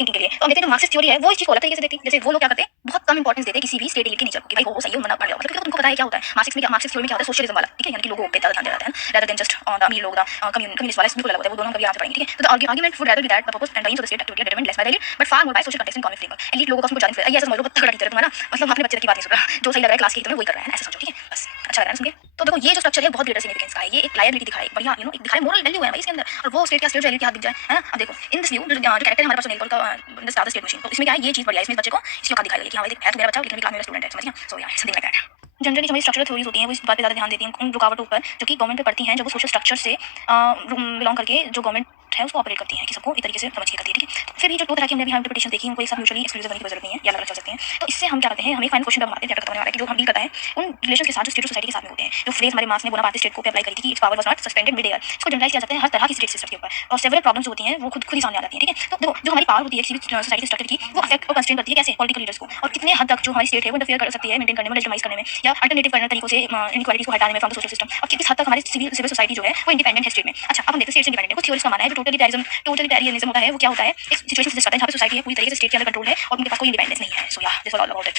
थिंकिंग के लिए। तो हम देखते हैं जो मार्क्सिस्ट थ्योरी है वो इस चीज को अलग तरीके से देखती है। जैसे वो लोग क्या करते हैं बहुत कम इंपॉर्टेंस देते हैं किसी भी स्टेट एलिट के नेचर को कि भाई हो सही हो मना पड़ जाओ, मतलब तुमको पता है क्या होता है मार्क्सिस्ट थ्योरी में क्या होता है सोशलिज्म वाला, ठीक है? यानी कि लोगों पे ज्यादा ध्यान दिया जाता है rather than just on the अमीर लोग कम्युनिस्ट वाला बिल्कुल अलग होता है, वो दोनों कभी आगे पढ़ेंगे, ठीक है? तो the argument would rather be that the purpose and aims of the state activity are determined less by the elite but far more by social context and economic framework। elite लोगों का उसमें ज्यादा ये ऐसा समझ लो बहुत तगड़ा टीचर है तुम्हारा, मतलब अपने बच्चे की बात नहीं सुन रहा, जो सही लग रहा है क्लास की तुम्हें वही कर रहा है, ऐसा समझो, ठीक है? बस अच्छा लग रहा है ना सुन के? तो देखो ये जो स्ट्रक्चर है बहुत ग्रेटर सिग्निफिकेंस का है, ये एक लायबिलिटी दिखा रहा है, बढ़िया एक दिखा रहा है मोरल वैल्यू है भाई इसके अंदर, और वो स्टेट का स्टेट जो एलिट के हाथ दिख जाए, है ना? अब देखो इन दिस व्यू जो कैरेक्टर हमारे पास नेल का द स्टेट मशीन, तो इसमें क्या है ये चीज बढ़िया है, इसमें बच्चे को इसकी औकात दिखाई गई कि हां भाई देख है तो मेरा बच्चा लेकिन मेरी क्लास में स्टूडेंट है, समझ गया? सो या समथिंग लाइक दैट। जनरली जो हमारी स्ट्रक्चरल थ्योरीज होती हैं वो इस बात पे ज़्यादा ध्यान देती हैं उन रुकावटों पर जो कि गवर्नमेंट पे पड़ती हैं, जब वो सोशल स्ट्रक्चर से बिलोंग करके जो गवर्नमेंट है उसको ऑपरेट करती हैं कि सबको एक तरीके से समझ के करती है, ठीक है? तो फिर ये जो दो तरह की हमने अभी इंटरप्रिटेशन देखी उनको एक साथ म्यूचुअली एक्सक्लूसिव बनने की जरूरत नहीं है या अलग-अलग चल सकते हैं। तो इससे हम क्या करते हैं हम एक फाइनल क्वेश्चन बनाते हैं खत्म होने वाला है कि जो हम डील करता है उन रिलेशंस के साथ जो स्टेट और सोसाइटी के साथ में होते हैं। जो फ्रेज हमारे मार्क्स ने बोनापार्ट स्टेट को अप्लाई करी थी कि it's power was not suspended mid year, इसको जनरलाइज किया जाता है हर तरह की स्टेट सिस्टम के ऊपर और सेवरल प्रॉब्लम्स होती हैं वो खुद ही सामने आ जाती हैं, ठीक है? तो देखो जो हमारी पावर होती है किसी भी सोसाइटी स्ट्रक्चर की वो अफेक्ट और कंस्ट्रेन करती है कैसे पॉलिटिकल लीडर्स को और कितने हद तक जो हमारी स्टेट है वो इंटरफेयर कर सकती है मेंटेन करने में लेजिटिमाइज करने में या अल्टरनेटिव करने तरीकों से इनइक्वालिटीज को हटाने में फ्रॉम द सोशल सिस्टम और किस हद तक हमारी सिविल सोसाइटी जो है वो इंडिपेंडेंट है स्टेट में। अच्छा अब हम देखते हैं स्टेट से इंडिपेंडेंट है, कुछ थ्योरीज का मानना है जो टोटलिटेरियनिज्म होता है वो क्या होता है एक सिचुएशन से जाता है जहाँ पे सोसाइटी है पूरी तरीके से स्टेट के अंदर कंट्रोल है और उनके पास कोई इंडिपेंडेंस नहीं है। सो या this was all about it.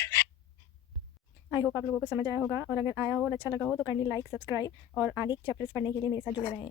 I hope आप लोगों को समझ आया होगा और अगर आया हो और अच्छा लगा हो तो काइंडली लाइक सब्सक्राइब और आगे के चैप्टर्स पढ़ने के लिए मेरे साथ जुड़े रहें।